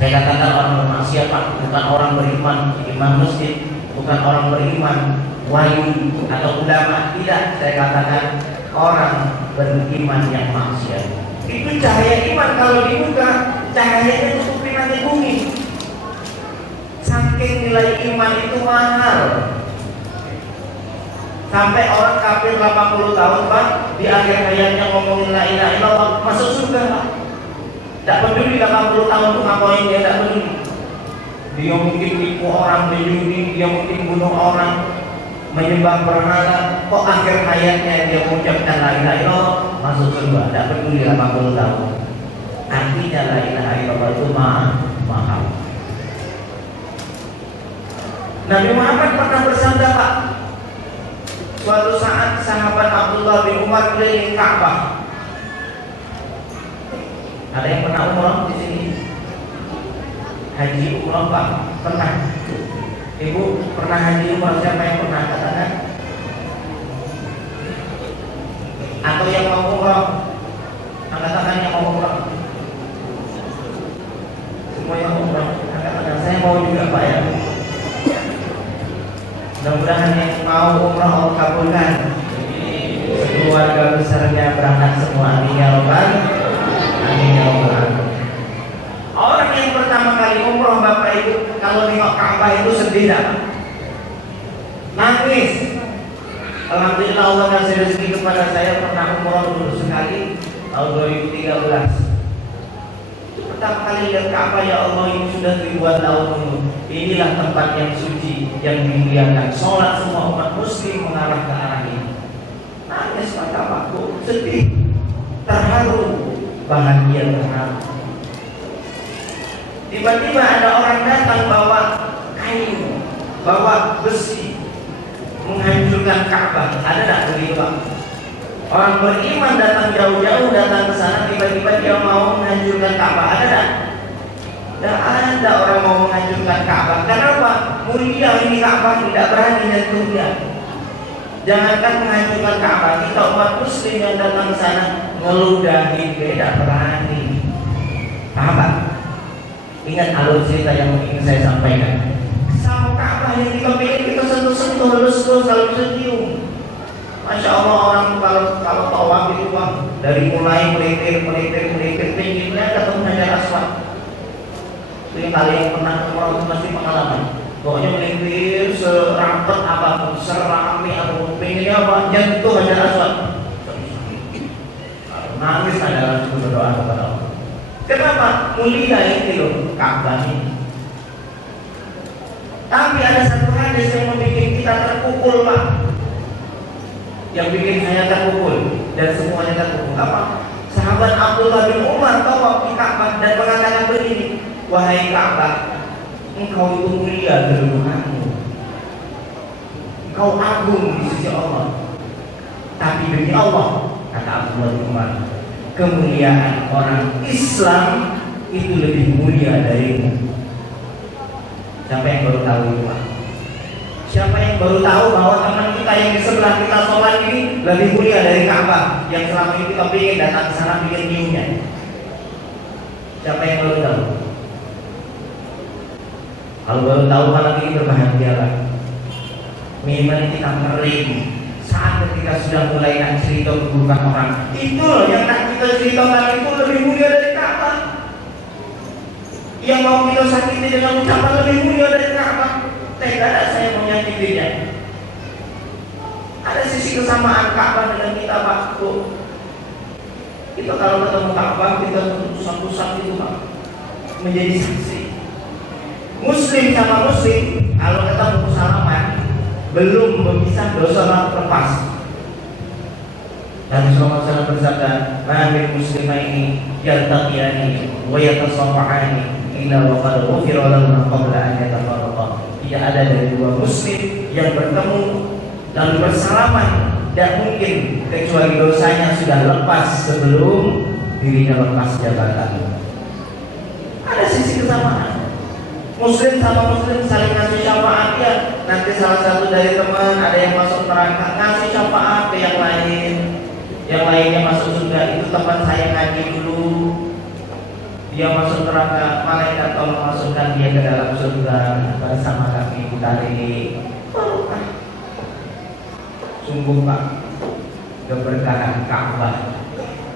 Saya katakan orang bermaksiat, Pak, bukan orang beriman, imam masjid, bukan orang beriman, wali atau ulama, tidak. Saya katakan orang beriman yang maksiat. Itu cahaya iman kalau dibuka, cahayanya tutupi langit bumi. Saking nilai iman itu mahal. Sampai orang kafir 80 tahun, Pak, di akhir hayatnya ngomongin la ilaha illallah, masuk surga, Pak. Tidak peduli 80 tahun itu ngapain, dia tidak peduli. Dia mungkin nipu orang, dia mungkin bunuh orang, menyembah berhala, kok akhir hayatnya dia mengucapkan la ilaha illallah, masuk surga, tidak peduli 80 tahun. Artinya la ilaha illallah itu mahal. Nabi Muhammad pernah bersabda, Pak, suatu saat sahabat Abdullah bin Umar keliling Ka'bah. Ada yang pernah umrah di sini? Haji umrah, Pak? Pernah? Ibu pernah haji umrah? Siapa yang pernah? Katakan. Atau yang mau umrah? Katakan yang mau umrah. Semua yang umrah. Katakan. Saya mau juga, Pak, ya. Mudah-mudahan yang mau umrah Allah kabulkan. Keluarga besarnya berangkat semua. Amin ya Rabbal. Amin ya Rabbal. Orang yang pertama kali umrah, Bapak Ibu, kalau nengok Ka'bah itu sedih tak? Nangis. Alhamdulillah Allah kasih rezeki kepada saya, pernah umroh dulu sekali tahun 2013. Pertama kali lihat Ka'bah, ya Allah, ini sudah ribuan tahun dulu. Inilah tempat yang suci, yang dimuliakan. Sholat semua umat muslim mengarah ke arah ini. Nangis mata aku, sedih, terharu, bahagia, terharu. Tiba-tiba ada orang datang bawa kayu, bawa besi, menghancurkan Ka'bah. Ada tak begitu, Pak? Orang beriman datang jauh-jauh, datang ke sana, tiba-tiba dia mau menghancurkan Ka'bah. Ada tak? Tidak ada orang mau menghancurkan Ka'bah. Kenapa? Mulia ini Ka'bah, tidak berani nyentuh dia. Jangankan menghancurkan Ka'bah, kita umat muslim yang datang ke sana ngeludahin, tidak berani. Paham Pak? Ingat alur cerita yang ingin saya sampaikan. Sama Ka'bah yang kita pengen kita sentuh-sentuh, halus-halus, selalu senyum. Masya Allah, orang kalau tawaf itu Pak, dari mulai melipir tingginya ketemu Hajar Aswad. Itu yang kalian pernah umroh itu pasti pengalaman. Pokoknya melipir serapat apapun, serami apapun, pengennya apa? Nyentuh Hajar Aswad. Nangis adalah berdoa kepada Allah. Kenapa? Mulia ini loh Ka'bah ini. Tapi ada satu hadis yang membuat kita terpukul Pak, yang bikin saya terpukul dan semuanya terpukul. Apa? Sahabat Abdullah bin Umar tawaf di Ka'bah dan mengatakan begini, wahai Ka'bah, engkau itu mulia kedudukanmu, engkau agung di sisi Allah. Tapi demi Allah, kata Abdullah bin Umar, kemuliaan orang Islam itu lebih mulia darimu. Siapa yang baru tahu itu Pak? Siapa yang baru tahu bahwa teman kita yang di sebelah kita sholat ini lebih mulia dari Ka'bah yang selama ini kita ingin datang ke sana bikin view-nya? Siapa yang baru tahu? Kalau baru tahu malam ini berbahagialah. Minimal kita mering saat ketika sudah mulai nak cerita keburukan orang. Itu loh yang nak kita ceritakan itu lebih mulia dari Ka'bah. Yang mau kita sakiti dengan ucapan lebih mulia dari Ka'bah. Tidak ada saya menyakitinya. Ada sisi kesamaan Ka'bah dengan kita Pak. Kita kalau ketemu Ka'bah kita pusat-pusat itu Pak, menjadi saksi. Muslim sama muslim kalau ketemu salaman belum memisah dosa lepas. Nabi SAW bersabda, "Ma'amil muslimaini yaltaqiyani wa yatasafahani illa wa qad ghufira lahum qabla an yatafarraqa." Tidak ada dari dua muslim yang bertemu lalu bersalaman, tidak mungkin kecuali dosanya sudah lepas sebelum dirinya lepas jabatan. Ada sisi kesamaan. Muslim sama muslim saling ngasih syafaat ya. Nanti salah satu dari teman ada yang masuk neraka, ngasih syafaat ke yang lain. Yang lainnya masuk surga, itu teman saya ngaji dulu. Dia masuk neraka, malaikat tolong masukkan dia ke dalam surga bersama kami ditarik. Barokah. Sungguh Pak, keberkahan Ka'bah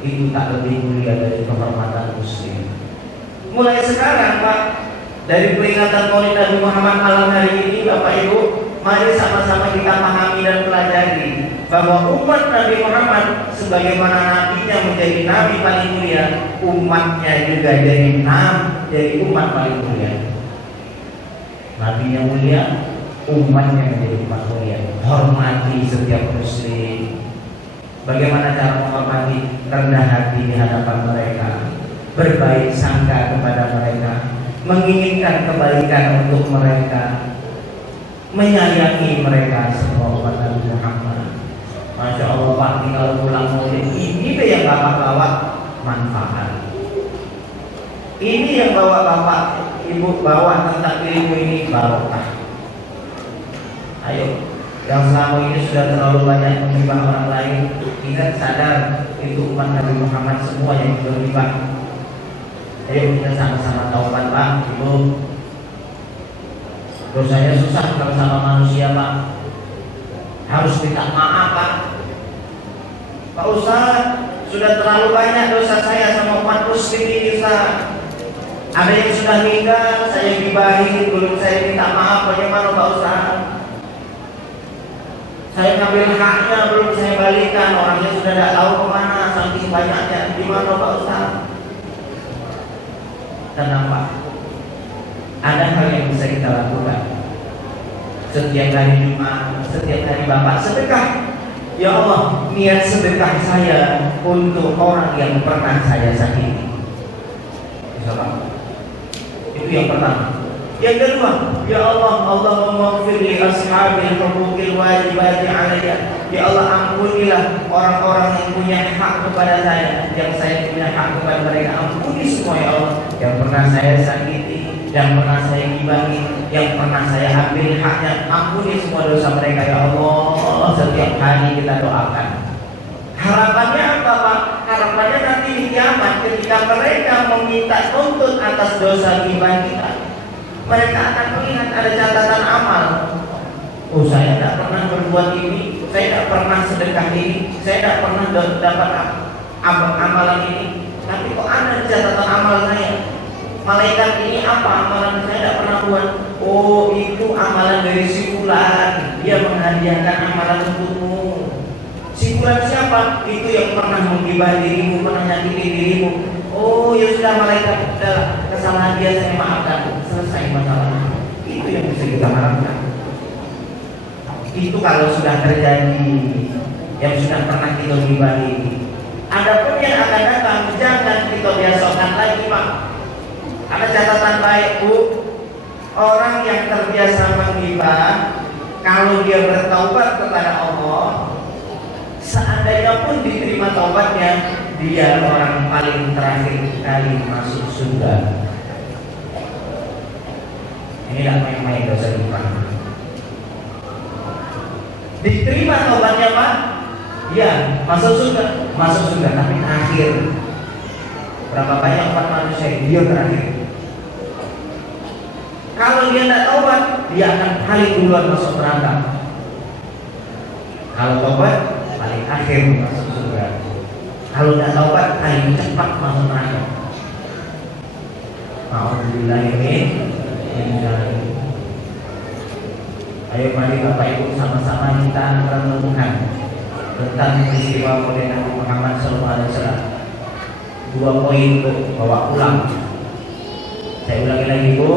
itu tak lebih mulia dari kehormatan muslim. Mulai sekarang Pak, dari peringatan Maulid Nabi Muhammad malam hari ini Bapak Ibu, mari sama-sama kita pahami dan pelajari bahwa umat Nabi Muhammad sebagaimana nabinya menjadi nabi paling mulia, umatnya juga jadi umat paling mulia. Nabinya mulia, umatnya menjadi umat mulia. Hormati setiap muslim. Bagaimana cara menghormati? Rendah hati di hadapan mereka, berbaik sangka kepada mereka, menginginkan kebaikan untuk mereka, menyayangi mereka semua umat Nabi Muhammad. Masya Allah Pak, kalau pulang maulid ini yang Bapak bawa manfaat. Ini yang Bapak Ibu bawa tentang ilmu ini barokah. Ayo, yang selama ini sudah terlalu banyak menghibah orang lain, ingat sadar itu umat Nabi Muhammad semua yang berhibah. Ayo kita sama-sama taubat Pak, Ibu. Dosanya susah kalau sama manusia Pak. Harus minta maaf Pak. Pak Ustaz, sudah terlalu banyak dosa saya sama umat muslim ini Ustaz. Ada yang sudah meninggal, saya gibahin, belum saya minta maaf. Bagaimana Pak Ustaz? Saya ngambil haknya belum saya balikan, orangnya sudah tidak tahu kemana, saking banyaknya. Gimana Pak Ustaz? Kenapa? Ada hal yang bisa kita lakukan. Setiap hari Jumat, setiap hari Bapak sedekah. Ya Allah, niat sedekah saya untuk orang yang pernah saya sakiti. Bisa Pak? Itu yang pertama. Yang kedua, ya Allah, Allahumma ighfir li ashabil huquqil wajibati alayya. Ya Allah, ampunilah orang-orang yang punya hak kepada saya, yang saya punya hak kepada mereka. Ampuni semua ya Allah, yang pernah saya sakiti, yang pernah saya gibahi, yang pernah saya ambil haknya. Ampuni semua dosa mereka ya Allah. Setiap hari kita doakan. Harapannya apa Pak? Harapannya nanti di kiamat ketika mereka meminta tuntut atas dosa gibah kita, mereka akan melihat ada catatan amal. Oh, saya tidak pernah berbuat ini, saya tidak pernah sedekah ini, saya tidak pernah dapat amalan ini, tapi kok ada catatan amal saya. Malaikat ini apa amalan saya tidak pernah buat? Oh, itu amalan dari si fulan, dia menghadiahkan amalan untukmu. Si fulan siapa? Itu yang pernah menggibah dirimu, pernah nyakiti dirimu. Oh, ya sudah malaikat, sudah kesalahan dia saya maafkan, selesai masalah. Itu yang bisa kita harapkan. Itu kalau sudah terjadi, yang sudah pernah kita gibahi. Adapun yang akan datang, jangan kita biasakan lagi Pak. Ada catatan baik Bu, orang yang terbiasa menggibah, kalau dia bertaubat kepada Allah, seandainya pun diterima taubatnya, dia orang paling terakhir kali masuk surga. Ini tidak main-main dosa gibah. Diterima taubatnya Pak, ya masuk surga, tapi terakhir. Berapa banyak umat manusia dia terakhir. Kalau dia tidak taubat, dia akan paling duluan masuk neraka. Kalau taubat, paling akhir masuk surga. Kalau tidak taubat, paling cepat masuk neraka. Alhamdulillah ini. Ayo mari Bapak Ibu sama-sama kita renungkan tentang peristiwa Maulid Nabi Muhammad SAW. 2 poin untuk bawa pulang. Saya ulangi lagi Bu.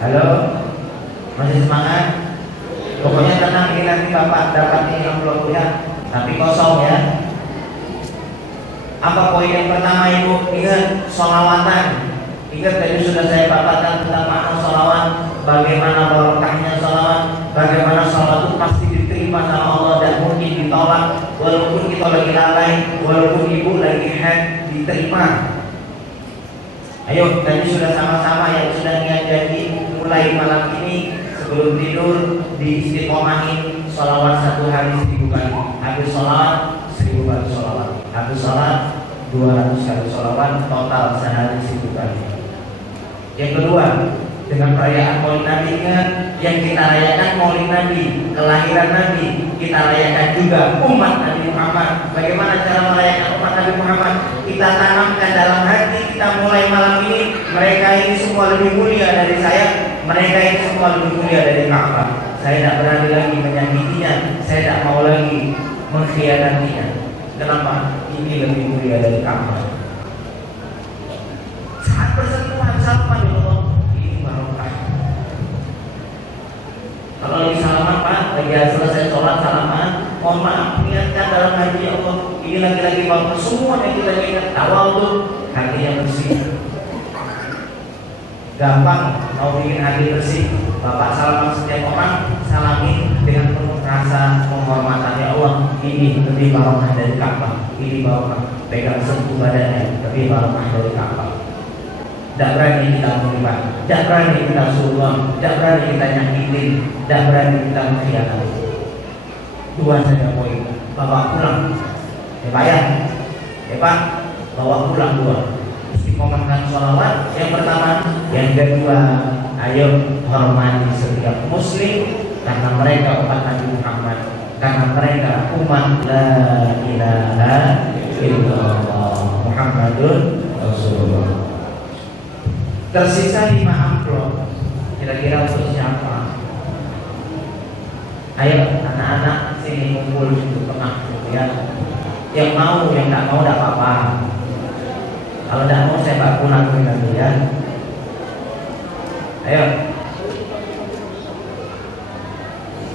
Halo, masih semangat? Pokoknya tenang, ini nanti Bapak dapat ini amplop ya, tapi kosong ya. Apa poin yang pertama Ibu? Ingat sholawatan. Ingat tadi sudah saya paparkan tentang makna sholawat, bagaimana barokahnya sholawat, bagaimana sholawat itu pasti diterima sama Allah dan mungkin ditolak, walaupun kita lagi lalai, walaupun ibu lagi head, diterima. Ayo, tadi sudah sama-sama yang sudah niat jadi mulai malam ini sebelum tidur diistiqomahin sholawat 1 hari 1000 kali. Habis sholawat 1000 kali sholawat. Habis sholat 200 kali sholawat, total sehari 1000 kali. Yang kedua, dengan perayaan Maulid Nabi, yang kita rayakan Maulid Nabi, kelahiran Nabi, kita rayakan juga umat Nabi Muhammad. Bagaimana cara merayakan umat Nabi Muhammad? Kita tanamkan dalam hati kita mulai malam ini, mereka ini semua lebih mulia dari saya, mereka ini semua lebih mulia dari Ka'bah. Saya tidak berani lagi menyakitinya, saya tidak mau lagi mengkhianatinya. Kenapa? Ini lebih mulia dari Ka'bah. Saat bersentuhan sama Allah, ini barokah. Kalau lagi salaman Pak, lagi selesai sholat salaman, mohon maaf, niatkan dalam hati Allah, ini lagi-lagi bapak semua yang kita ingat tawadhu, hatinya bersih. Gampang mau bikin hati bersih, Bapak salaman setiap orang, salami dengan penuh rasa penghormatan. Ya Allah, ini lebih barokah dari Ka'bah, ini barokah pegang sentuh badannya, lebih barokah dari Ka'bah. Tidak berani kita mengubah, tidak berani kita suruh, tidak berani kita nyakitin, tidak berani kita mengkhianati. 2 saja poin. Bawa pulang, ya Pak ya, Pak, bawa pulang 2. Istiqomahkan sholawat yang pertama, yang kedua, ayo hormati setiap muslim karena mereka umat Nabi Muhammad, karena mereka umat la ilaha illallah Muhammadun Rasulullah. Tersisa 5 amplop, kira-kira untuk siapa? Ayo anak-anak sini kumpul situ tengah ya. Yang mau, yang tak mau tidak apa-apa. Kalau tidak mau saya baku nanti ya. Ayo.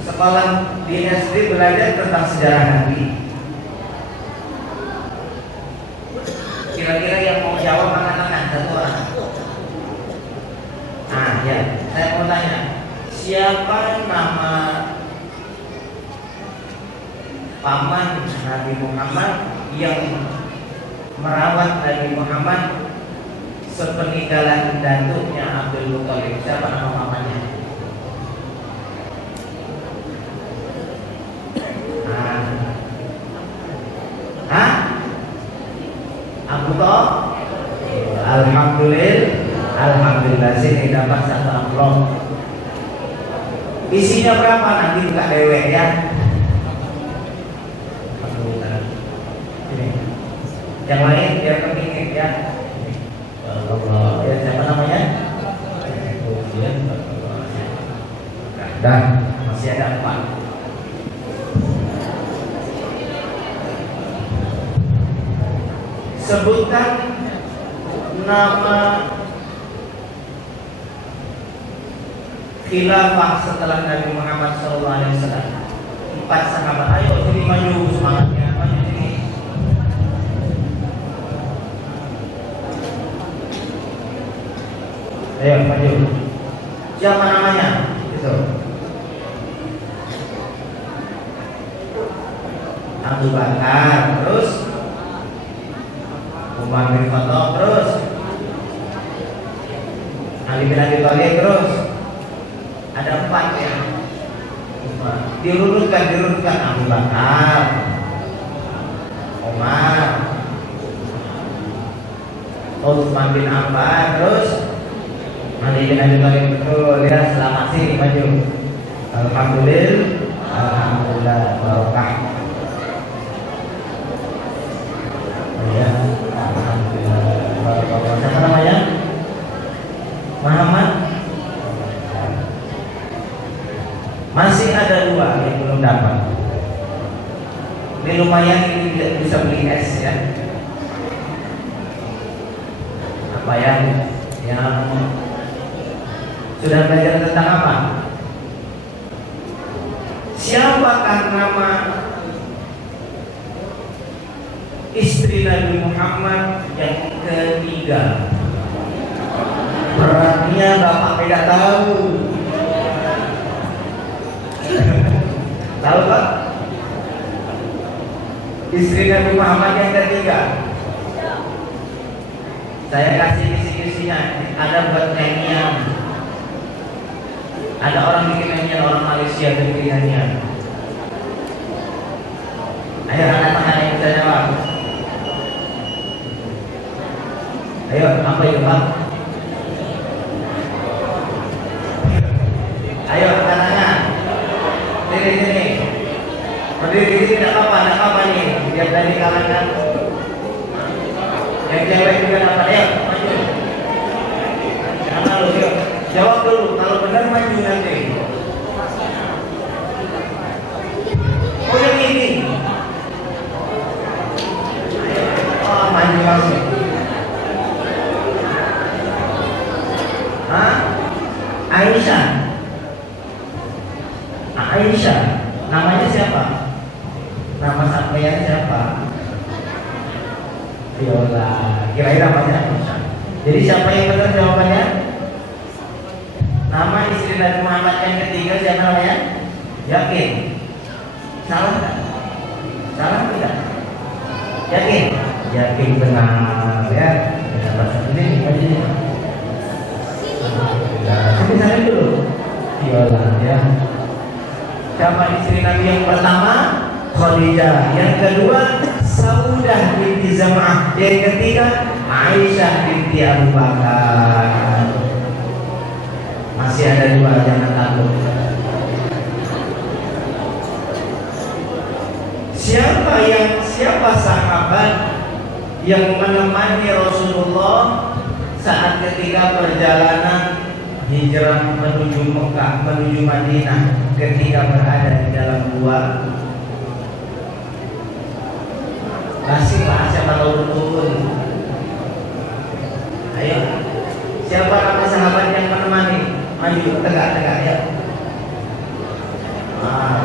Sekolah di SD belajar tentang sejarah Nabi. Kira-kira yang mau jawab angkat tangan satu orang. Nah ya, saya mau tanya, siapa nama paman Nabi Muhammad yang merawat Nabi Muhammad sepeninggalan datuknya Abdul Muthalib? Siapa nama pamannya? Hah? Abu Thalib. Alhamdulillah sini dapat satu amplop. Isinya berapa nanti buka dewek ya. Ini. Yang lain biar kepingin ya. Allah, ya siapa namanya? Dan masih ada 4. Sebutkan nama khilafah setelah Nabi Muhammad SAW. 4 sahabat. Ayo sini maju semangatnya, maju sini. Ayo maju. Siapa namanya? Itu. Abu Bakar, terus Umar bin Khattab, terus Ali bin Abi Thalib, terus ada 4 ya. Dirurutkan Abu Bakar, Umar, Utsman bin Affan, terus Ali bin Abi Thalib. Betul ya, selamat sini maju. Alhamdulillah barokah. Ya, alhamdulillah barokah. Siapa namanya? Muhammad. Masih ada 2 yang belum dapat. Ini lumayan, ini tidak bisa beli es ya. Apa yang sudah belajar tentang apa? Siapakah nama istri Nabi Muhammad yang ketiga? Beratnya Bapak tidak tahu. Tahu Pak? Istri Nabi Muhammad yang ketiga. Saya kasih kisi-kisinya. Ada buat nyanyian. Ada orang bikin nyanyian, orang Malaysia bikin nyanyian. Ayo anak-anak yang bisa jawab. Ayo, apa itu Pak? Ayo anak-anak. Sini. Berdiri tidak apa-apa nih. Biar dari kalangan yang cewek juga dapat. Ayo, maju. Jangan lu, yuk. Jawab dulu. Kalau benar maju nanti. Oh yang ini. Oh maju langsung. Aisyah. Namanya siapa? Nama sampeyan siapa? Viola. Kira-kira namanya Aisyah. Jadi siapa yang benar jawabannya? Nama istri Nabi Muhammad yang ketiga siapa namanya? Yakin? Salah tidak? Salah tidak? Yakin? Yakin benar ya. Kita bahas ini aja. Tapi saya dulu Viola ya. Siapa istri Nabi yang pertama? Khadijah. Yang kedua Saudah binti Zam'ah. Yang ketiga Aisyah binti Abu Bakar. Masih ada 2, jangan takut. Siapa sahabat yang menemani Rasulullah saat ketika perjalanan hijrah menuju Mekah, menuju Madinah, ketika berada di dalam gua? Kasih lah, siapa tahu betul. Ayo, siapa nama sahabat yang menemani? Maju, tegak-tegak ya.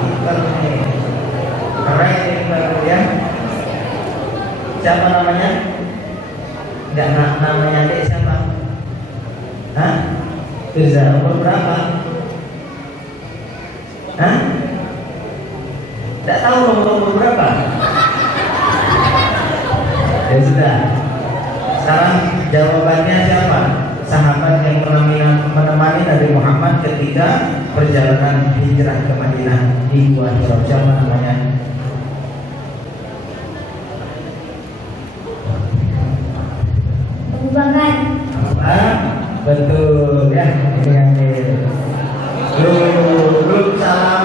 Itu nih. Keren ini baru ya. Siapa namanya? Enggak, namanya adik siapa? Hah? Firza, umur berapa? Hah? Tidak tahu umur berapa? Ya sudah. Sekarang jawabannya siapa? Sahabat yang menemani Nabi Muhammad ketika perjalanan hijrah ke Madinah di Gua Hira. Siapa namanya? Abu Bakar. Apa? Betul ya. Ini yang belum salah.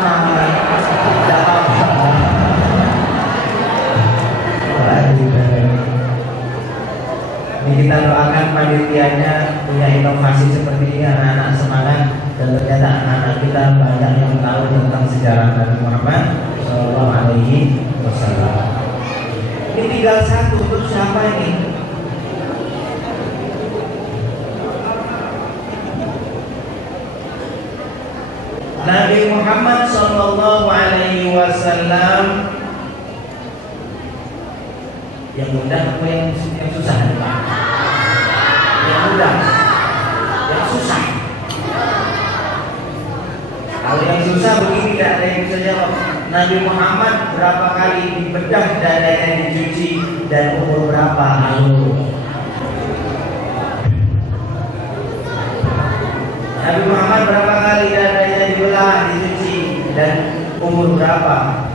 Ini kita doakan panitianya punya inovasi seperti ini, anak-anak semangat, dan ternyata anak-anak kita banyak yang tahu tentang sejarah Nabi Muhammad Shallallahu Alaihi Wasallam. Ini tinggal satu, untuk siapa ini? Nabi Muhammad Shallallahu Alaihi Wasallam. Yang mudah apa yang susah? Yang mudah, yang susah. Kalau yang susah begini tidak ada yang bisa jawab. Nabi Muhammad berapa kali dibedah dadanya dicuci dan umur berapa? Nabi Muhammad berapa kali dadanya dibelah dicuci dan umur berapa?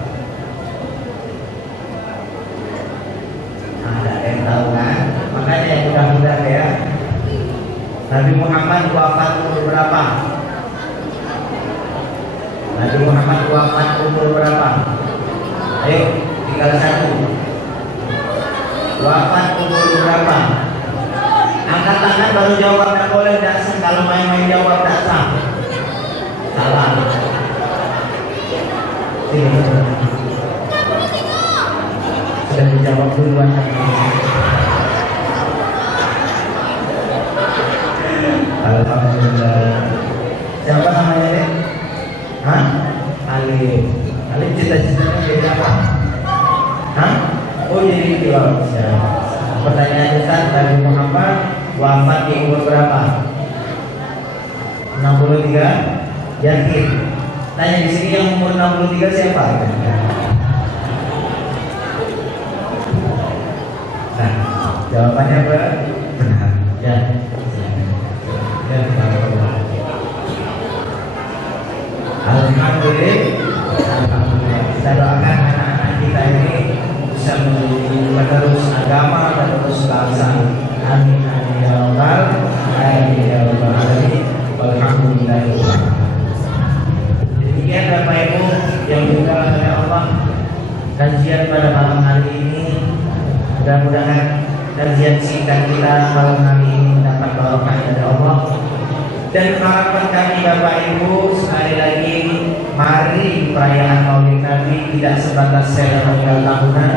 Tahu kan? Makanya yang mudah-mudah ya. Nabi Muhammad wafat umur berapa? Nabi Muhammad wafat umur berapa? Ayo, tinggal satu. Wafat umur berapa? Angkat tangan baru jawab, tak boleh dasar. Kalau main-main jawab tak sah. Salah. Sudah dijawab duluan. Alhamdulillah. Siapa namanya deh? Hah? Alif. Alif cita-citanya jadi apa? Hah? Oh jadi pilot. Pertanyaan Ustaz, Nabi Muhammad wafat di umur berapa? 63. Yakin? Tanya di sini yang umur 63 siapa? Nah, jawabannya benar. Ya. Alhamdulillah. Kita doakan anak-anak kita ini bisa menerus agama dan menerus bangsa. Amin amin ya rabbal alamin ya rabbal alamin. Alhamdulillah. Demikian Bapak Ibu yang dimuliakan oleh Allah, kajian pada malam hari ini. Mudah-mudahan kajian singkat kita malam hari ini mendapat barokah dari Allah. Dan harapan kami Bapak Ibu, sekali lagi mari perayaan Maulid Nabi tidak sebatas seremonial tahunan,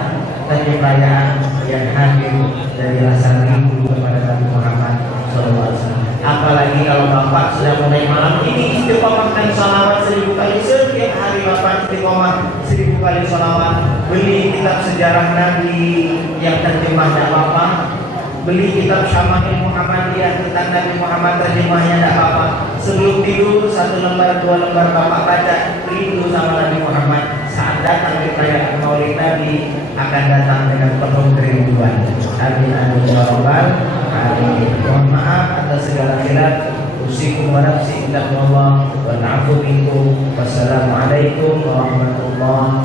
tapi perayaan yang hadir dari rasa rindu kepada Nabi Muhammad SAW. Apalagi kalau Bapak sudah mulai malam ini istiqomahkan salawat 1000 kali. Setiap hari Bapak istiqomah 1000 kali salawat. Beli kitab sejarah Nabi yang terjemahnya Bapak, beli kitab Syama'il Muhammadiyah tentang Nabi Muhammad, terjemahnya tidak apa-apa. Sebelum tidur 1 lembar 2 lembar Bapak baca, rindu sama Nabi Muhammad. Saat datang di perayaan Maulid Nabi akan datang dengan penuh kerinduan. Amin amin ya rabbal alamin. Mohon maaf atas segala khilaf. Usikum wa nafsi illa Allah wa na'fu minkum. Wassalamualaikum warahmatullahi